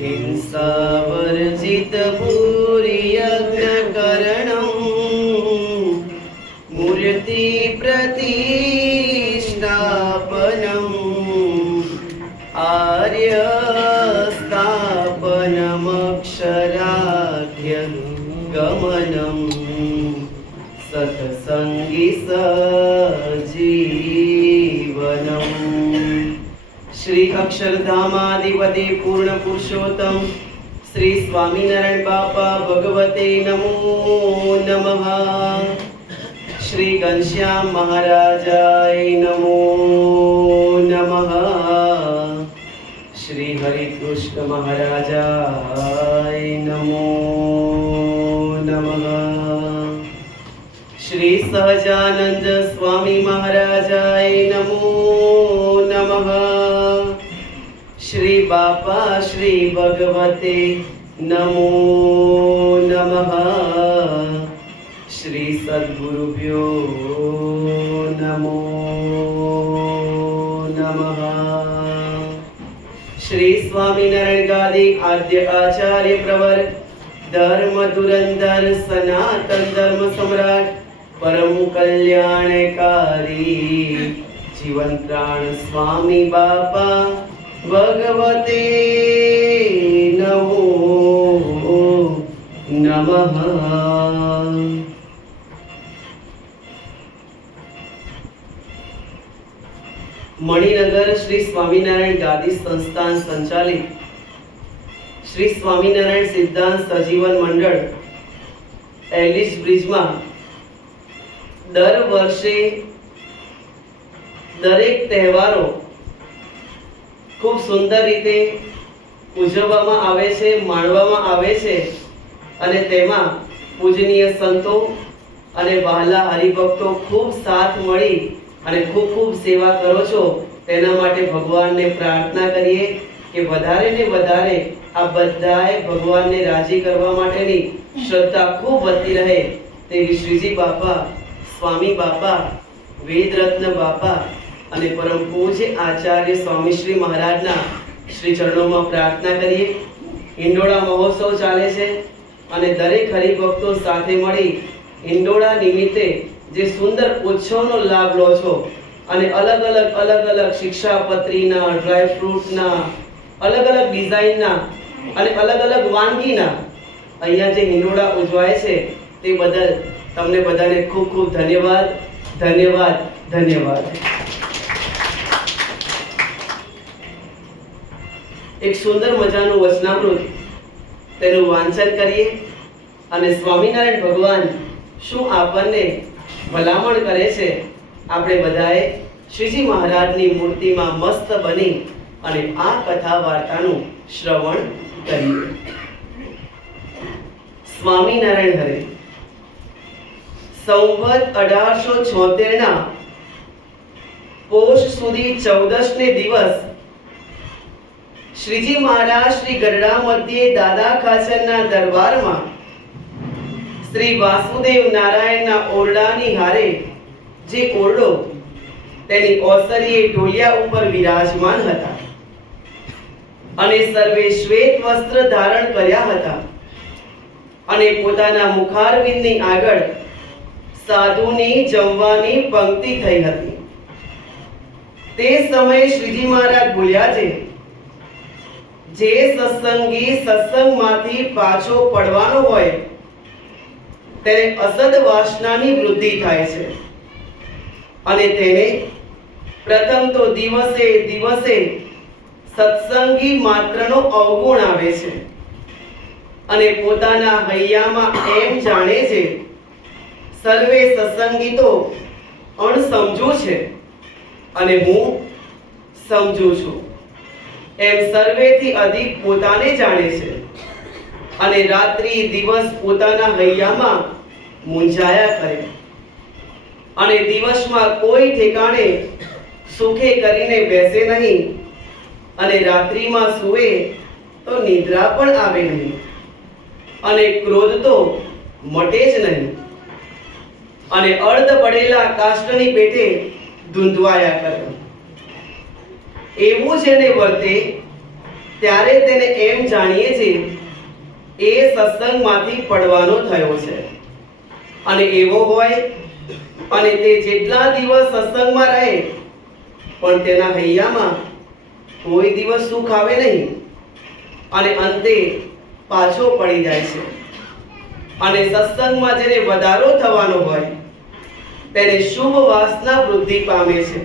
हिंसावर्जित भूरि यज्ञकरणं मूर्ति प्रतिष्ठापनम् आर्यस्थापनमक्षराख्य गमनं सत्संगी सजीवनम्। श्री अक्षरधामाधिपति पूर्ण पुरुषोत्तम श्री स्वामीनारायण बापा भगवते नमो नमः। श्री घनश्याम महाराजाय नमो नमः। श्री हरिकृष्ण महाराजाय नमो नमः। श्री सहजानंद स्वामी महाराजाय नमो नमः। श्री बापा श्री भगवते नमो नमः। श्री सद्गुरुभ्यो नमो नमः। श्री स्वामीनारायण गादी आद्य आचार्य प्रवर धर्म धुरंधर सनातन धर्म सम्राट परम कल्याणकारी जीवन प्राण स्वामी बापा भगवते नमो नमः। मणिनगर श्री स्वामीनारायण गादी संस्थान संचालित श्री स्वामीनारायण सिद्धांत सजीवन मंडળ એલિસ બ્રિજમાં દર વર્ષે દરેક તહેવારો ખૂબ સુંદર રીતે ઉજવવામાં આવે છે, માણવામાં આવે છે અને તેમાં પૂજનીય સંતો અને વહાલા હરિભક્તો ખૂબ સાથ મળી અને ખૂબ ખૂબ સેવા કરો છો। તેના માટે ભગવાનને પ્રાર્થના કરીએ કે વધારે ને વધારે આ બધાએ ભગવાનને રાજી કરવા માટેની શ્રદ્ધા ખૂબ વધતી રહે તેવી શ્રીજી બાપા, સ્વામી બાપા, વેદરત્ન બાપા અને પરમ પૂજ્ય આચાર્ય સ્વામીશ્રી મહારાજના શ્રી ચરણોમાં પ્રાર્થના કરીએ। હિંડોળા મહોત્સવ ચાલે છે અને દરેક હરિભક્તો સાથે મળી હિંડોળા નિમિત્તે જે સુંદર ઉત્સવનો લાભ લો છો અને અલગ અલગ શિક્ષાપત્રીના, ડ્રાય ફ્રૂટના, અલગ અલગ ડિઝાઇનના અને અલગ અલગ વાનગીના અહીંયા જે હિંડોળા ઉજવાય છે તે બદલ તમને બધાને ખૂબ ખૂબ ધન્યવાદ ધન્યવાદ ધન્યવાદ। એક સુંદર મજાનું વચનામૃત તેનું વાંચન કરીએ અને સ્વામિનારાયણ ભગવાન શું આપણને ભલામણ કરે છે આપણે બધાએ શ્રીજી મહારાજની મૂર્તિમાં મસ્ત બની અને આ કથા વાર્તાનું શ્રવણ કરીએ। સ્વામિનારાયણ હરે સંવત 1876 ના પોષ સુદી 14 ને દિવસ શ્રીજી મહારાજ શ્રી ગરડા મધ્યે દાદા ખાચરના દરબારમાં શ્રી વાસુદેવ નારાયણના ઓરડાની હારે જે ઓરડો તેની ઓસરીએ ઢોલિયા ઉપર વિરાજમાન હતા અને સર્વે શ્વેત વસ્ત્ર ધારણ કર્યા હતા અને પોતાના મુખારવિંદની આગળ સાધુની જમવાની પંક્તિ થઈ હતી। તે સમયે શ્રીજી મહારાજ બોલ્યા છે, જે સત્સંગી સત્સંગમાંથી પાછો પડવાનો હોય તેને અસદ વાસનાની વૃદ્ધિ થાય છે અને તેને પ્રથમ તો દિવસે દિવસે સત્સંગી માત્રનો અવગુણ આવે છે અને પોતાના હૈયામાં એમ જાણે છે સર્વે સત્સંગી તો અણસમજુ છે અને હું સમજુ છું એમ સર્વેથી અધિક પોતાને જાણે છે અને રાત્રિ દિવસ પોતાના હૈયામાં મૂંઝાયા કરે અને દિવસમાં કોઈ ઠેકાણે સુખે કરીને બેસે નહીં અને રાત્રિમાં સૂવે તો નિદ્રા પણ આવે નહીં અને ક્રોધ તો મટે જ નહીં અને અર્ધ પડેલા કાષ્ટની પેટે ધૂંધવાયા કરે। એવું જેને વર્તે ત્યારે તેને એમ જાણીએ છીએ એ સત્સંગમાંથી પડવાનો થયો છે. અને એવો હોય અને તે જેટલા દિવસ સત્સંગમાં રહે પણ તેના હૈયામાં કોઈ દિવસ સુખ આવે નહીં અને અંતે પાછો પડી જાય છે. અને સત્સંગમાં જેને વધારો થવાનો હોય તેને શુભ વાસના વૃદ્ધિ પામે છે.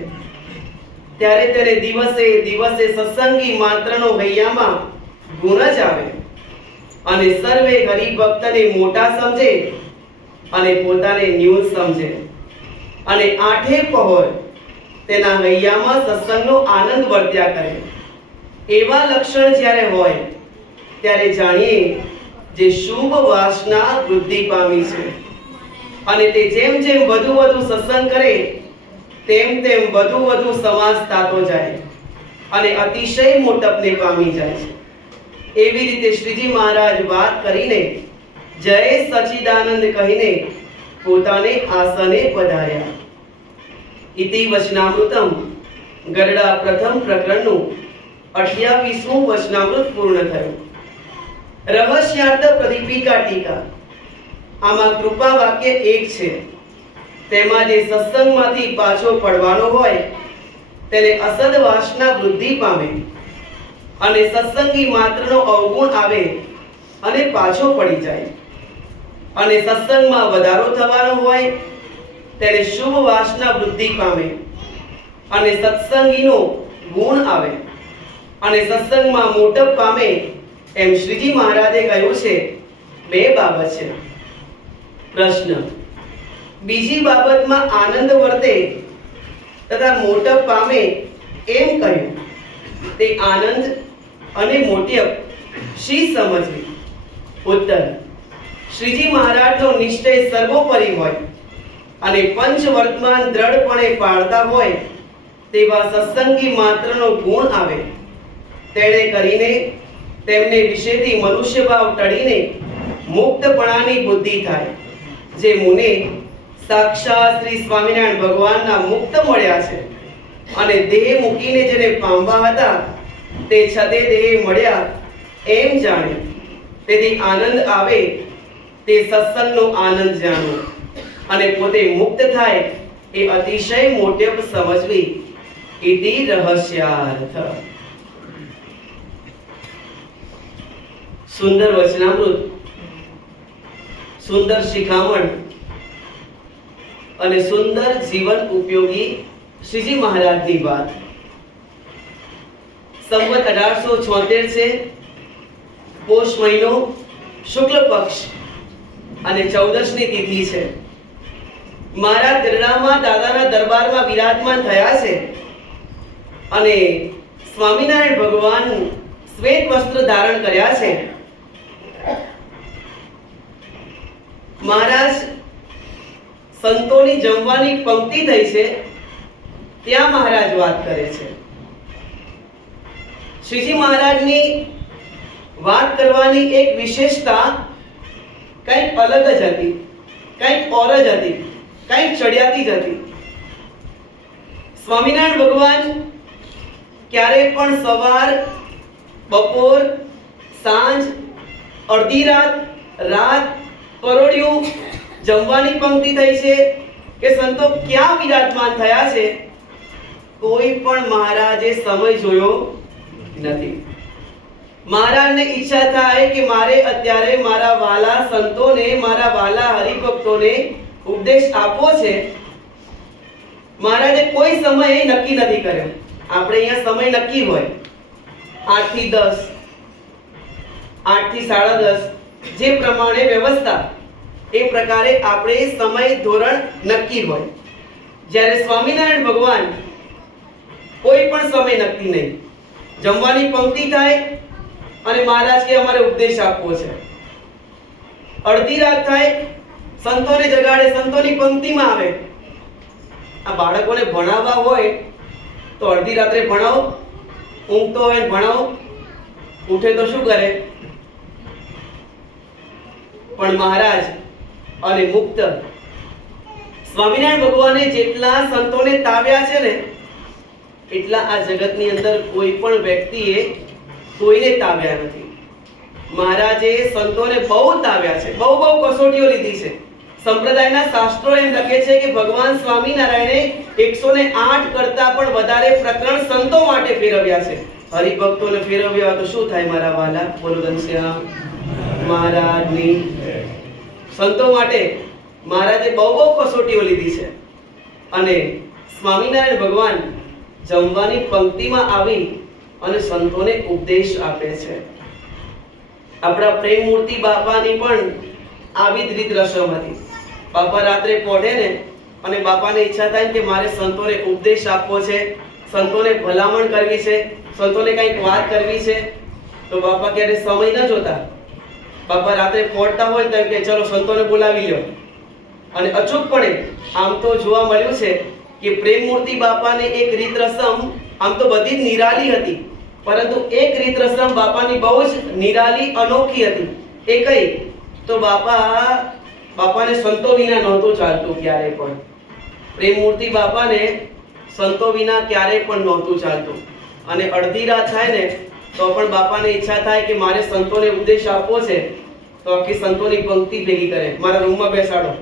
ત્યારે તેને દિવસે દિવસે સત્સંગી માત્રનો હૈયામાં ગુણ જ આવે અને સર્વે હરિભક્તને મોટા સમજે અને પોતાને ન્યૂન સમજે અને આઠે પહોર તેના હૈયામાં સત્સંગનો આનંદ વર્ત્યા કરે. એવા લક્ષણ જ્યારે હોય ત્યારે જાણીએ જે શુભ વાસના વૃદ્ધિ પામી છે અને તે જેમ જેમ વધુ વધુ સત્સંગ કરે તેમ તેમ વધુ સમાસ થતો જાય અને અતિશય મોટપને પામી જાય છે. એવી રીતે શ્રીજી મહારાજ વાત કરીને જય સચ્ચિદાનંદ કહીને પોતાને આસને પધાર્યા. ઇતિ વચનામૃતમ ગરડા પ્રથમ પ્રકરણનું 28મું વચનામૃત પૂર્ણ થયું. રહસ્યાર્થ પ્રદીપિકા ટીકા. આમાં કૃપા વાક્ય એક છે. તેમાં જે સત્સંગમાંથી પાછો પડવાનો હોય તેને અસદ વાસના વૃદ્ધિ પામે અને સત્સંગી માત્રનો અવગુણ આવે અને પાછો પડી જાય. અને સત્સંગમાં વધારો થવાનો હોય તેને શુભ વાસના વૃદ્ધિ પામે અને સત્સંગીનો ગુણ આવે અને સત્સંગમાં મોટપ પામે. એમ શ્રીજી મહારાજે કહ્યું છે. બે બાબત છે. પ્રશ્ન: બીજી બાબતમાં આનંદ વર્તે તથા મોટપ પામે એમ કહ્યું તે આનંદ અને મોટપ શી સમજવી? ઉત્તર: શ્રીજી મહારાજનો નિશ્ચય સર્વોપરી હોય અને પંચ વર્તમાન દ્રઢપણે પાળતા હોય તેવા સત્સંગી માત્રનો ગુણ આવે. તેણે કરીને તેમને વિશેથી મનુષ્ય ભાવ ટળીને મુક્તપણાની બુદ્ધિ થાય. જે મુને સાક્ષાત શ્રી સ્વામિનારાયણ ભગવાનના મુક્ત મળ્યા છે અને દેહ મૂકીને જેને પામવા હતા તે છતે દેહ મળ્યા એમ જાણે. તેથી આનંદ આવે તે સત્સંગનો આનંદ જાણવો અને પોતે મુક્ત થાય એ અતિશય મોટપ સમજવી. ઇતિ રહસ્યાર્થ. સુંદર વચનામૃત, સુંદર શિખામણ અને સુંદર જીવન ઉપયોગી શ્રીજી મહારાજની વાત. સંવત 1876 છે. પોષ મહિનો, શુક્લ પક્ષ અને 14ની તિથિ છે. મહારાજ ગરડામાં દાદાના દરબારમાં વિરાજમાન થયા છે અને સ્વામિનારાયણ ભગવાન શ્વેત વસ્ત્ર ધારણ કર્યા છે. મહારાજ સંતોની જમવાની પંક્તિ થઈ છે ત્યાં મહારાજ વાત કરે છે. શ્રીજી મહારાજની વાત કરવાની એક વિશેષતા કંઈક અલગ જ હતી, કંઈક ઓર જ હતી, કંઈક ચડિયાતી જ હતી. સ્વામિનારાયણ ભગવાન ક્યારે પણ સવાર, બપોર, સાંજ, અડધી રાત, રાત, પરોડિયું જમવાની પંક્તિ થઈ છે કે સંતો ક્યાં વિરાજમાન થયા છે કોઈ પણ મહારાજે સમય જોયો નથી. મહારાજને ઈચ્છા થાય કે મારે અત્યારે મારા વાલા સંતોને, મારા વાલા હરિભક્તોને ઉપદેશ આપવો છે. મહારાજે કોઈ સમય નક્કી નથી કર્યો. આપણે અહીંયા સમય નક્કી હોય 8 થી 10, 8 થી 10:30 જે પ્રમાણે વ્યવસ્થા એ પ્રકારે આપણે સમય ધોરણ નક્કી હોય. જ્યારે સ્વામિનારાયણ ભગવાન કોઈ પણ સમય નક્કી નહીં. જમવાની પંક્તિ થાય અને મહારાજ કે અમારે ઉપદેશ આપવો છે. અડધી રાત થાય, સંતોને જગાડે, સંતોની પંક્તિમાં આવે. આ બાળકોને ભણાવવા હોય તો અડધી રાત્રે ભણાવો, ઊંઘતો હોય ભણાવો, ઉઠે તો શું કરે? પણ મહારાજ અને મુક્ત સ્વામિનારાયણ ભગવાને જેટલા સંતોને તાવ્યા છે ને એટલા આ જગતની અંદર કોઈ પણ વ્યક્તિએ કોઈને તાવ્યા નથી. મહારાજે સંતોને બહુ તાવ્યા છે, બહુ કસોટીઓ લીધી છે. સંપ્રદાયના શાસ્ત્રો એમ લખે છે કે ભગવાન સ્વામિનારાયણે 108 કરતા પણ વધારે પ્રકરણ સંતો માટે ફેરવ્યા છે. હરિભક્તોને ફેરવ્યા હોય તો શું થાય મારા વાલા? બોલો ઘનશ્યામ મહારાજની. સંતો માટે મહારાજે બહુ કસોટીઓ લીધી છે. અને સ્વામિનારાયણ ભગવાન જમવાની પંક્તિમાં આવી અને સંતોને ઉપદેશ આપે છે. આપણા પ્રેમમૂર્તિ બાપાની પણ આવી જ રીત રસમ હતી. બાપા રાત્રે પહોંચે ને અને બાપાને ઈચ્છા થાય કે મારે સંતોને ઉપદેશ આપવો છે, સંતોને ભલામણ કરવી છે, સંતોને કંઈક વાત કરવી છે, તો બાપા ક્યારે સમય ન જોતા. બાપા રાત્રે પહોંચતા હોય તો એમ કે ચલો સંતોને બોલાવી લ્યો. અને અચૂકપણે આમ તો જોવા મળ્યું છે કે પ્રેમમૂર્તિ બાપાને એક રીત રસમ આમ તો બધી જ નિરાલી હતી, પરંતુ એક રીત રસમ બાપાની બહુ જ નિરાલી અનોખી હતી. એ કઈ? તો બાપાને સંતો વિના નહોતું ચાલતું ક્યારે પણ. પ્રેમમૂર્તિ બાપાને સંતો વિના ક્યારે પણ નહોતું ચાલતું. અને અડધી રાત થાય ને તો પણ બાપાને ઈચ્છા થાય કે મારે સંતોને ઉપદેશ આપવો છે, તો આખી સંતોની પંક્તિ ભેગી કરે, મારા રૂમમાં બેસાડો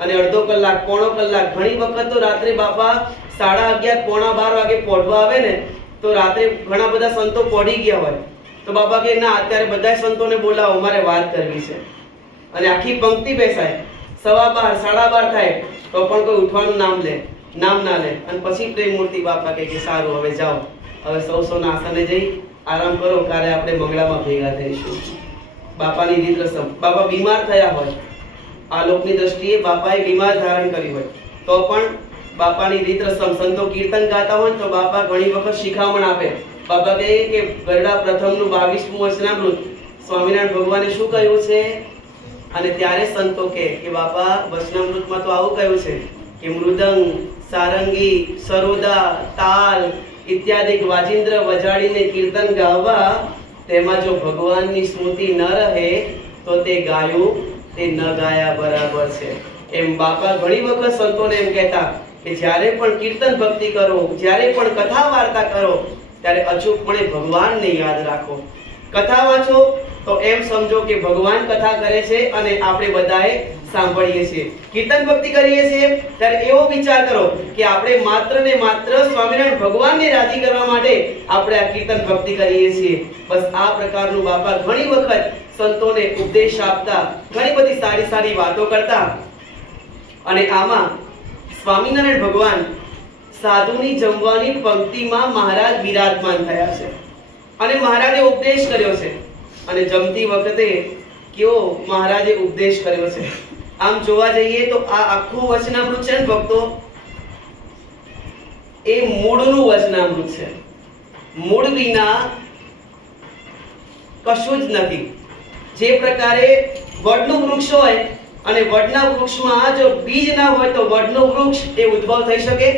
અને અડધો કલાક, પોણો કલાક, ઘણી વખત તો રાત્રે બાપા 11:30, પોણા 12 વાગે પહોંચવા આવે ને તો રાત્રે ઘણા બધા સંતો પડી ગયા હોય તો બાપા કે ના, અત્યારે બધા સંતોને બોલાવો, મારે વાત કરવી છે. અને આખી પંક્તિ બેસાય. 12:15, 12:30 થાય તો પણ કોઈ ઉઠવાનું નામ ના લે. અને પછી પ્રેમમૂર્તિ બાપા કે સારું, હવે જાઓ, હવે સૌના આસને જઈ આરામ કરો, કાલે આપણે મંગળામાં ભેગા થઈશું. બાપાની રીત રસમ. બાપા બીમાર થયા હોય, આ લોકની દ્રષ્ટિએ બાપાએ બીમાર ધારણ કરી હોય તો પણ બાપાની રીત રસમ. સંતો કીર્તન ગાતા હોય તો બાપા ઘણી વખત શિખામણ આપે. બાપા કહે કે ગરડા પ્રથમનું 22મું વચનામૃત સ્વામિનારાયણ ભગવાને શું કહ્યું છે? અને ત્યારે સંતો કે બાપા વચનામૃતમાં તો આવું કહ્યું છે કે મૃદંગ, સારંગી, સરોદા, તાલ ઇત્યાદિ વાજિંદ્ર વજાડીને કીર્તન ગાવા, તેમાં જો ભગવાનની સ્મૃતિ ન રહે તો તે ગાયું તે ન ગાયા બરાબર છે. એમ બાપા ઘણી વખત સંતોને એમ કહેતા કે જ્યારે પણ કીર્તન ભક્તિ કરો, જ્યારે પણ કથા વાર્તા કરો ત્યારે અચૂકપણે ભગવાનને યાદ રાખો. કથા વાંચો તો એમ સમજો કે ભગવાન કથા કરે છે અને આપણે બધાએ સાંભળીએ છીએ. કીર્તન ભક્તિ કરીએ છીએ ત્યારે એવો વિચાર કરો કે આપણે માત્ર ને માત્ર સ્વામિનારાયણ ભગવાનને રાજી કરવા માટે આપણે આ કીર્તન ભક્તિ કરીએ છીએ. બસ આ પ્રકારનું બાપા ઘણી વખત સંતોને ઉપદેશ આપતા, ઘણી બધી સારી વાતો કરતા. અને આમાં સ્વામિનારાયણ ભગવાન સાધુની જમવાની પંક્તિમાં મહારાજ વિરાજમાન થયા છે અને મહારાજે ઉપદેશ કર્યો છે. અને જમતી વખતે કેવો મહારાજે ઉપદેશ કર્યો છે. આમ જોવા જઈએ તો આ આખું વચનામૃત છે ને ભક્તો, એ મૂળનું વચનામૃત છે. મૂળ વિના કશું જ નથી. જે પ્રકારે વડનું વૃક્ષ હોય અને વડના વૃક્ષમાં જો બીજ ના હોય તો વડનું વૃક્ષ એ ઉદ્ભવ થઈ શકે?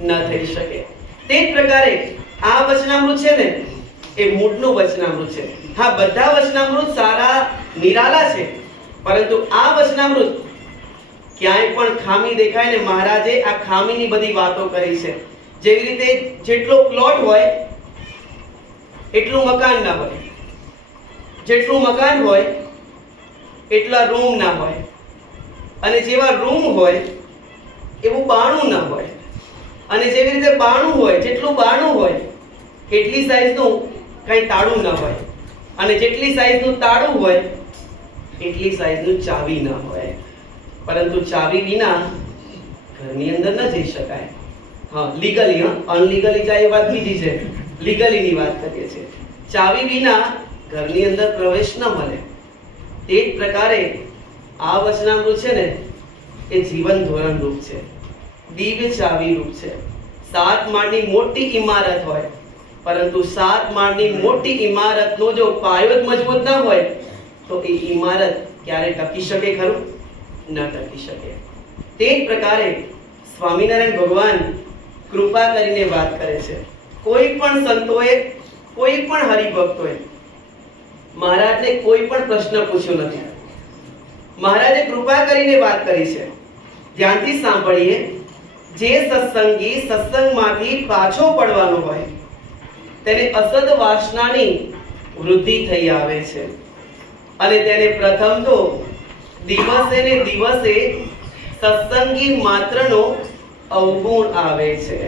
ન થઈ શકે. તે જ પ્રકારે આ વચનામૃત છે ને એ મૂળનું વચનામૃત છે. હા, બધા વચનામૃત સારા નિરાલા છે, પરંતુ આ વચનામૃત ક્યાંય પણ ખામી દેખાય ને મહારાજે આ ખામીની બધી વાતો કરી છે. જેવી રીતે જેટલો પ્લોટ હોય એટલું મકાન ના હોય, જેટલું મકાન હોય એટલા રૂમ ના હોય, અને જેવા રૂમ હોય એવું બાણું ના હોય, અને જેવી રીતે બાણું હોય, જેટલું બાણું હોય એટલી સાઈઝનું કઈ તાળું ના હોય, અને જેટલી સાઈઝનું તાળું હોય એટલી સાઈઝનું ચાવી ના હોય. પરંતુ ચાવી વિના ઘરની અંદર ન જઈ શકાય. હા, લીગલી, અનલીગલી જાય એ વાત બીજી છે, લીગલીની વાત કરીએ છીએ. ચાવી વિના ઘરની અંદર પ્રવેશ ન મળે. તે જ પ્રકારે આ વચનામૃત છે ને એ જીવન ધોરણ રૂપ છે, દિવ્ય ચાવી રૂપ છે. 7 માળની મોટી ઇમારત હોય, પરંતુ 7 માળની મોટી ઇમારતનો જો પાયો જ મજબૂત ન હોય તો એ ઇમારત ક્યારે ટકી શકે ખરું? ન ટકી શકે. તે જ પ્રકારે સ્વામિનારાયણ ભગવાન કૃપા કરીને વાત કરે છે. કોઈ પણ સંતોએ, કોઈ પણ હરિભક્તોએ મહારાજને કોઈ પણ પ્રશ્ન પૂછ્યો નથી. મહારાજે કૃપા કરીને વાત કરી છે. ધ્યાનથી સાંભળીએ. જે સત્સંગી સત્સંગમાંથી પાછો પડવાનો હોય તેને અસદ વાસનાની વૃદ્ધિ થઈ આવે છે અને તેને પ્રથમ તો દિવસે ને દિવસે સત્સંગી માત્રનો અવગુણ આવે છે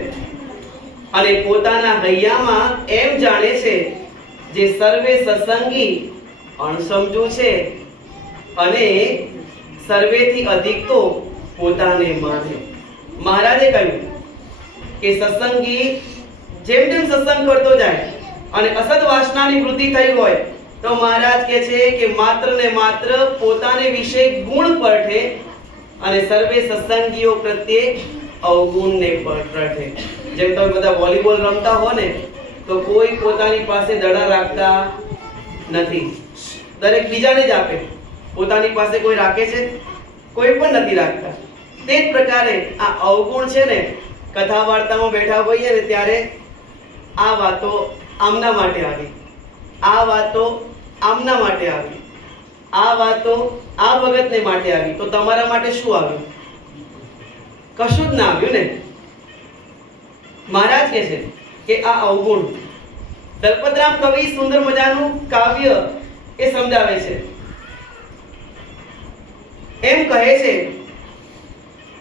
અને પોતાના હૈયામાં એમ જાણે છે જે સર્વે સત્સંગી અણસમજુ છે અને સર્વેથી અધિક તો પોતાને માને. મહારાજે કહ્યું કે સત્સંગી જેમ જેમ સત્સંગ કરતો જાય અને અસદ વાસનાની વૃદ્ધિ થઈ હોય તો મહારાજ કહે છે કે માત્ર ને માત્ર પોતાને વિશે ગુણ પરઠે અને સર્વે સત્સંગીઓ પ્રત્યે અવગુણને પરઠે. જેમ તમે બધા વોલીબોલ રમતા હો ને તો કોઈ પોતાની પાસે દડા રાખતા નથી, દરેક બીજાને જ આપે. પોતાની પાસે કોઈ રાખે છે? કોઈ પણ નથી રાખતા. તે જ પ્રકારે આ અવગુણ છે ને, કથા વાર્તામાં બેઠા હોઈએ ને ત્યારે આ વાતો આમના માટે આવી, આ વાતો આમના માટે આવી, આ વાતો આ ભગતને માટે આવી, તો તમારા માટે શું આવ્યું? કશું જ ના આવ્યું ને. મહારાજ કહે છે કે આ અવગુણ દલપતરામ કવિ સુંદર મજાનું કાવ્ય એ સમજાવે છે. એમ કહે છે,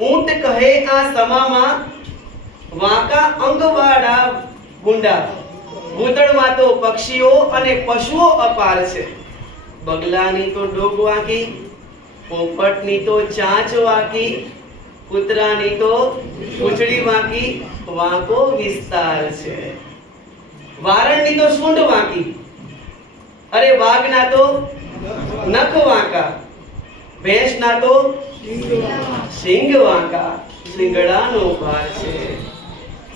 ઊંટ કહે આ સમામાં વાંકા અંગવાળા ગુંડા, ભૂતળમાં તો પક્ષીઓ અને પશુઓ અપાર છે. બગલાની તો ડોક વાંકી, પોપટની તો ચાંચ વાંકી, કૂતરાની તો પૂંછડી વાંકી, વાંકો વિસ્તાર છે. વારણની તો સૂંઢ વાંકી, અરે વાઘના તો નખ વાંકા, ભેંસના તો સિંગ વાંકા, સિંગડાનો ભાર છે.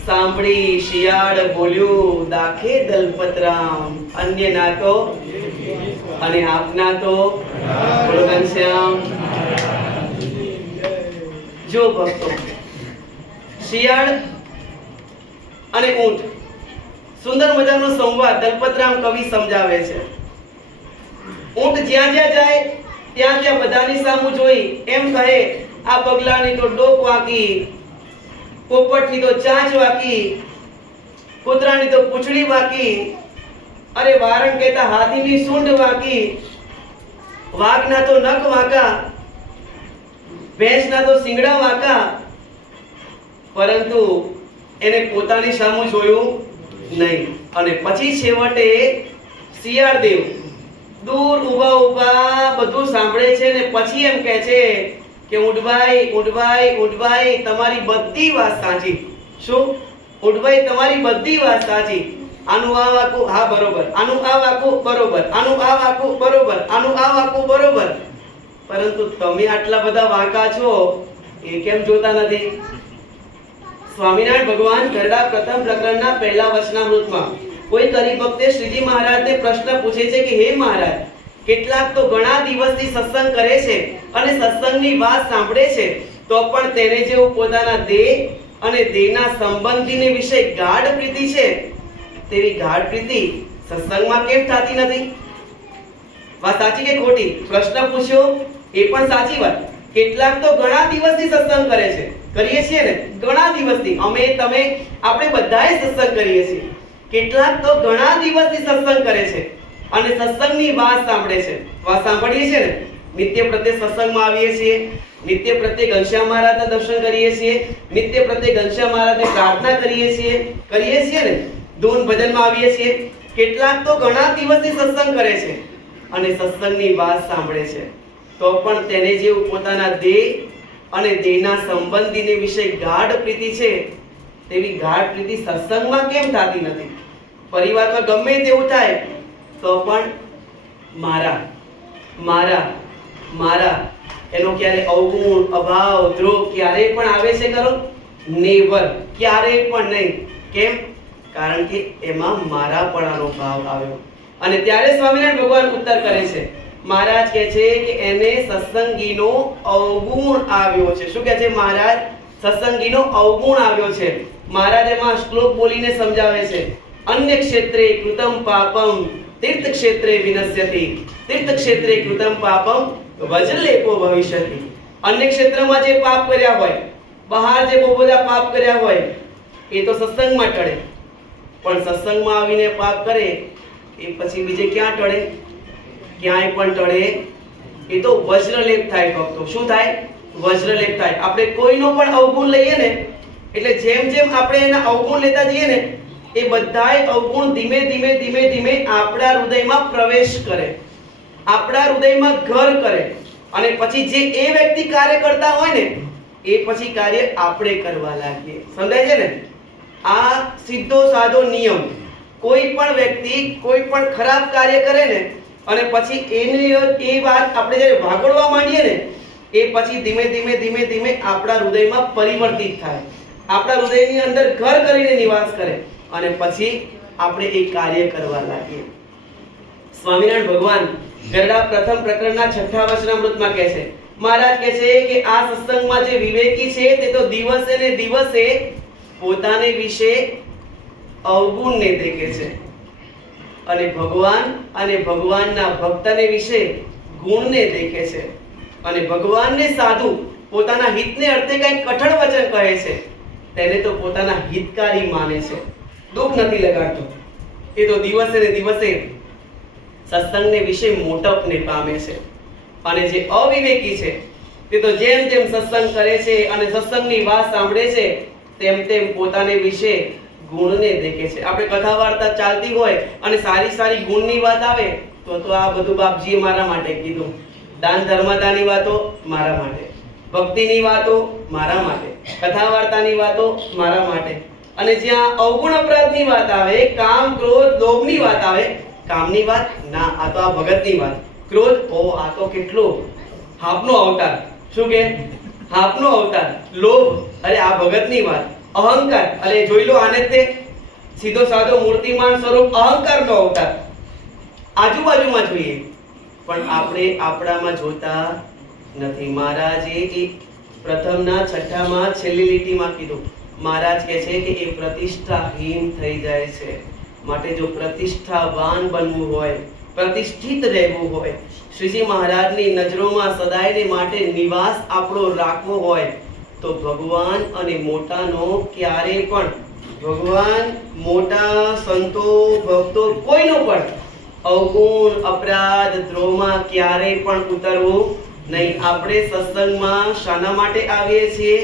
સાંભળી શિયાળ બોલ્યું, દાખે દલપતરામ, અન્યના તો અને આપના તો ઘનશ્યામ. જો ભક્તો, શિયાળ અને ઊંટ, સુંદર મજાનો સંવાદ દલપતરામ કવિ સમજાવે છે. ઊંટ જ્યાં જ્યાં જાય ત્યાં ત્યાં બધાની સામું જોઈ એમ કહે, આ બગલાની તો ડોક વાંકી, પોપટની તો ચાંચ વાંકી, કૂતરાની તો પૂંછડી વાંકી, અરે વારણ કહેતા હાથીની સૂંઢ વાંકી, વાઘના તો નખ વાંકા, ભેંસના તો સિંગડા વાંકા. પરંતુ એને પોતાની સામું જોયું નહીં અને પછી છેવટે શિયાળદેવ દૂર ઊભા ઊભા બધું સાંભળે છે ને પછી એમ કહે છે કે ઊંટભાઈ, ઊંટભાઈ, ઊંટભાઈ, તમારી બધી વાત સાચી. શું? ઊંટભાઈ, તમારી બધી વાત સાચી. આનું આ વાકું હા બરોબર, આનું આ વાકું બરોબર, આનું આ વાકું બરોબર, આનું આ વાકું બરોબર. પરંતુ તમે આટલા બધા વાંકા છો એ કેમ જોતા નથી? સ્વામિનારાયણ ભગવાન ગરડા પ્રથમ પ્રકરણના પહેલા વચનામૃતમાં કોઈ હરિભક્તે શ્રીજી મહારાજને પ્રશ્ન પૂછે છે કે હે મહારાજ, કેટલાક તો ઘણા દિવસથી સત્સંગ કરે છે અને સત્સંગની વાત સાંભળે છે તો પણ તેને જેવું પોતાના દેહ અને દેહના સંબંધીને વિશે ગાઢ પ્રીતિ છે તેવી ગાઢ પ્રીતિ સત્સંગમાં કેમ થતી નથી? વાત સાચી કે ખોટી? પ્રશ્ન પૂછ્યો એ પણ સાચી વાત. કેટલાક તો ઘણા દિવસથી સત્સંગ કરે છે, કરીએ છીએ ને ઘણા દિવસથી, અમે તમે આપણે બધાએ સત્સંગ કરીએ છીએ. કેટલાક તો ઘણા દિવસથી સત્સંગ કરે છે અને સત્સંગની વાત સાંભળે છે. વાત સાંભળીએ છીએ ને, નિત્ય પ્રત્યે સત્સંગમાં આવીએ છીએ, નિત્ય પ્રત્યે ઘનશ્યામ મહારાજના દર્શન કરીએ છીએ, નિત્ય પ્રત્યે ઘનશ્યામ મહારાજને પ્રાર્થના કરીએ છીએ ને, ધૂન ભજનમાં આવીએ છીએ. કેટલાક તો ઘણા દિવસથી સત્સંગ કરે છે અને સત્સંગની વાત સાંભળે છે તો પણ તેને જેવું પોતાના દેહ અને દેહના સંબંધીને વિશે ગાઢ પ્રીતિ છે તેવી ગાઢ પ્રીતિ સત્સંગમાં કેમ થતી નથી? પરિવારમાં ગમે તેવું થાય તો પણ મારા મારા મારા એનો ક્યારે અવગુણ, અભાવ, દ્રોહ ક્યારે પણ આવે છે ખરો? નેવર, ક્યારે પણ નહીં. કેમ? કારણ કે એમાં મારાપણાનો ભાવ આવ્યો. અને ત્યારે સ્વામિનારાયણ ભગવાન ઉત્તર કરે છે. મહારાજ કહે છે કે એને સત્સંગીનો અવગુણ આવ્યો છે. શું કહે છે મહારાજ? સત્સંગીનો અવગુણ આવ્યો છે. મહારાજ એમાં શ્લોક બોલીને સમજાવે છે. અન્ય ક્ષેત્રે કૃતમ પાપમ તીર્થ ક્ષેત્રે વિનશ્યતિ, તીર્થ ક્ષેત્રે કૃતમ પાપમ વજ્રલેપો ભવિષ્યતિ. અન્ય ક્ષેત્રમાં જે પાપ કર્યા હોય, બહાર જે બહુ બધા પાપ કર્યા હોય એ તો સત્સંગમાં ટળે, પણ સત્સંગમાં આવીને પાપ કરે એ પછી બીજે ક્યાં ટળે? ક્યાંય પણ ટળે. એ તો વજ્રલેપ થાય ભક્તો. શું થાય? વજ્રલેપ થાય. આપણે કોઈનો પણ અવગુણ લઈએ ને એટલે જેમ જેમ આપણે એના અવગુણ લેતા જઈએ ને એ બધાય અવગુણ ધીમે ધીમે ધીમે ધીમે આપણા હૃદયમાં પ્રવેશ કરે, આપણા હૃદયમાં ઘર કરે, અને પછી જે એ વ્યક્તિ કાર્ય કરતા હોય ને એ પછી કાર્ય આપણે કરવા લાગીએ. સમજાય છે ને? આ સીધો સાધો નિયમ. કોઈ પણ વ્યક્તિ કોઈ પણ ખરાબ કાર્ય કરે ને અને પછી એની એ વાત આપણે જ્યારે વાગોળવા માંડીએ ને એ પછી ધીમે ધીમે ધીમે ધીમે આપણા હૃદયમાં પરિવર્તિત થાય, આપણા હૃદયની અંદર ઘર કરીને નિવાસ કરે અને પછી આપણે એ કાર્ય કરવા લાગીએ. સ્વામિનારાયણ ભગવાન ગરડા પ્રથમ પ્રકરણના 6થા વચનામૃતમાં કહે છે, મહારાજ કહે છે કે આ સત્સંગમાં જે વિવેકી છે તે તો દિવસે ને દિવસે પોતાને વિશે અવગુણને દેખે છે અને ભગવાન અને ભગવાનના ભક્તને વિશે ગુણને દેખે છે. અને ભગવાનને સાધુ પોતાના હિતને અર્થે કંઈક કઠણ વચન કહે છે તેને તો પોતાના હિતકારી માને છે, દુઃખ નથી લગાડતો. એ તો દિવસે ને દિવસે સત્સંગને વિશે મોટપને પામે છે. અને જે અવિવેકી છે તે તો જેમ જેમ સત્સંગ કરે છે અને સત્સંગની વાત સાંભળે છે તેમ તેમ પોતાને વિશે ગુણને દેખે છે. આપણે કથા વાર્તા ચાલતી હોય અને સારી સારી ગુણની વાત આવે તો આ બધું બાપજીએ મારા માટે કીધું. દાન ધર્મતાની વાતો મારા માટે, ભક્તિની વાતો મારા માટે, કથા વાર્તાની વાતો મારા માટે. અને જ્યાં અવગુણ અપરાધની વાત આવે, કામ ક્રોધ લોભની વાત આવે, કામની વાત ના, આ તો આ ભગતની વાત. ક્રોધ, ઓ આ તો કેટલો હાપનો અવતાર. શું કે? હાપનો અવતાર. લોભ, અરે આ ભગતની વાત. અહંકાર, અરે જોઈ લો આને તે સીધો સાધો મૂર્તિમાન સ્વરૂપ અહંકારનો અવતાર. આજુબાજુમાં જોઈએ પણ આપણે આપણામાં જોતા નથી. મહારાજે પ્રથમના 6થામાં છેલ્લી લીટીમાં કીધું. મહારાજ કહે છે કે એ પ્રતિષ્ઠાહીન થઈ જાય છે. માટે જો પ્રતિષ્ઠાવાન બનવું હોય, પ્રતિષ્ઠિત રહેવું હોય, શ્રીજી મહારાજની નજરોમાં સદાયને માટે નિવાસ આપણો રાખવો હોય તો ભગવાન અને મોટાનો ક્યારે પણ, ભગવાન મોટા સંતો ભક્તો કોઈનો પણ અવગુણ અપરાધ દ્રોહમાં ક્યારેય પણ ઉતરવું નહીં. આપણે સત્સંગમાં શાના માટે આવીએ છીએ?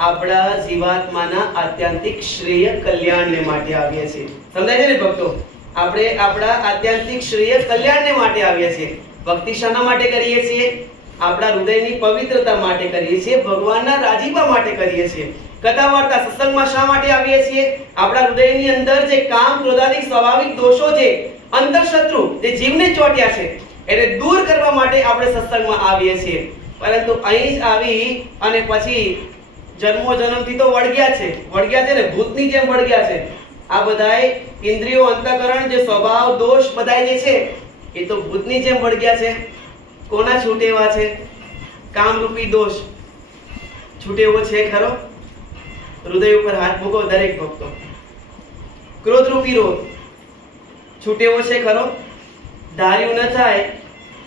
આપણા જીવાત્માના આત્યંતિક શ્રેય કલ્યાણને માટે આવીએ છીએ. સમજાય છે ને ભક્તો? આપણે આપણા આત્યંતિક શ્રેય કલ્યાણને માટે આવીએ છીએ. ભક્તિ શાના માટે કરીએ છીએ? આપણા હૃદયની પવિત્રતા માટે કરીએ છીએ, ભગવાનના રાજીપા માટે કરીએ છીએ. કથા વાર્તા સત્સંગમાં શા માટે આવીએ છીએ? આપણા હૃદયની અંદર જે કામ ક્રોધાદિક સ્વાભાવિક દોષો છે, અંતરશત્રુ જે જીવને ચોટ્યા છે એને દૂર કરવા માટે આપણે સત્સંગમાં આવીએ છીએ. પરંતુ અહીં જ આવી અને પછી જન્મો જન્મથી તો વળગ્યા છે ને, ભૂતની જેમ વળગ્યા છે. આ બધાય ઇન્દ્રિયો અંતઃકરણ જે સ્વભાવ દોષ બધાય જે છે એ તો ભૂતની જેમ વળગ્યા છે. કોના છૂટેવા છે? કામરૂપી દોષ છૂટેવો છે ખરો? હૃદય ઉપર હાથ મૂકો દરેક ભક્તો. ક્રોધરૂપી રોગ છૂટેવો છે ખરો? ધાર્યું ન થાય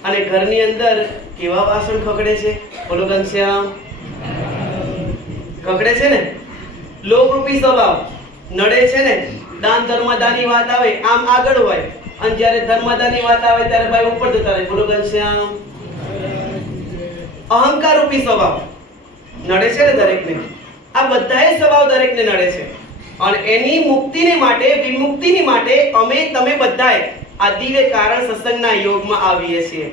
અને ઘરની અંદર કેવા વાસણ ખકડે છે? બોલો ઘનશ્યામ. ખકડે છે ને. લોભરૂપી સ્વભાવ નડે છે ને. દાન ધર્મદાની વાત આવે આમ આગળ હોય અને જ્યારે ધર્મદાની વાત આવે ત્યારે ભાઈ ઉપર જતા રહે. બોલો ઘનશ્યામ. અહંકાર રૂપી સ્વભાવ નડે છે ને દરેકને. આ બધાય સ્વભાવ દરેકને નડે છે અને એની મુક્તિને માટે, વિમુક્તિની માટે અમે તમે બધાય આ દિવ્ય કારણ સત્સંગના યોગમાં આવીએ છીએ.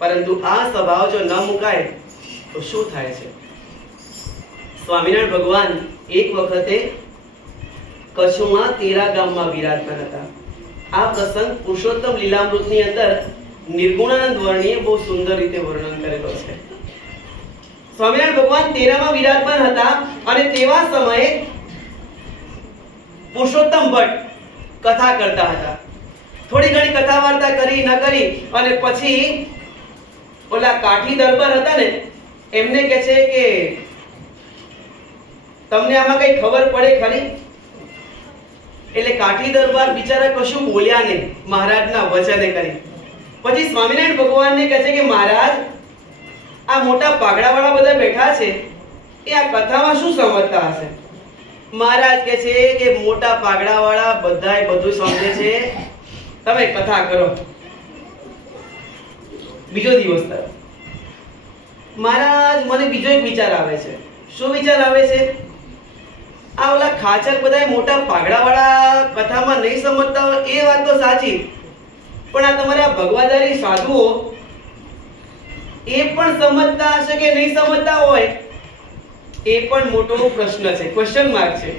પરંતુ આ સ્વભાવ જો ન મુકાય તો શું થાય છે? સ્વામિનારાયણ ભગવાન એક વખતે કચ્છમાં તેરા ગામમાં વિરાજમાન હતા. આ પ્રસંગ પુરુષોત્તમ લીલામૃતની અંદર નિર્ગુણાનંદ વર્ણીએ બહુ સુંદર રીતે વર્ણન કરેલો છે. સ્વામિનારાયણ ભગવાન તેરામાં વિરાજમાન હતા અને તેવા સમયે પુરુષોત્તમ ભટ્ટ કથા કરતા હતા. થોડી ઘણી કથા વાર્તા કરી ન કરી અને પછી ઓલા કાઠી દરબાર હતા ને એમને કહે છે કે તમને આમાં કઈ ખબર પડે ખરી? એટલે કાઠી દરબાર બિચારા કશું બોલ્યા નહીં મહારાજના વચને કરી. પછી સ્વામિનારાયણ ભગવાનને કહે છે કે મહારાજ આ મોટા પાઘડાવાળા બધા બેઠા છે એ આ કથામાં શું સમજતા હશે? મહારાજ કહે છે કે મોટા પાઘડાવાળા બધાય બધું સમજે છે તમે કથા કરો. બીજો દિવસ થયો. મહારાજ, મને બીજો એક વિચાર આવે છે. શું વિચાર આવે છે? આ ઓલા ખાચર બધાય મોટા પાઘડાવાળા કથામાં નહીં સમજતા હોય એ વાત તો સાચી, પણ આ તમારા ભગવાદારી સાધુઓ એ પણ સમજતા હશે કે નહીં સમજતા હોય એ પણ મોટો પ્રશ્ન છે, ક્વેશ્ચન માર્ક છે.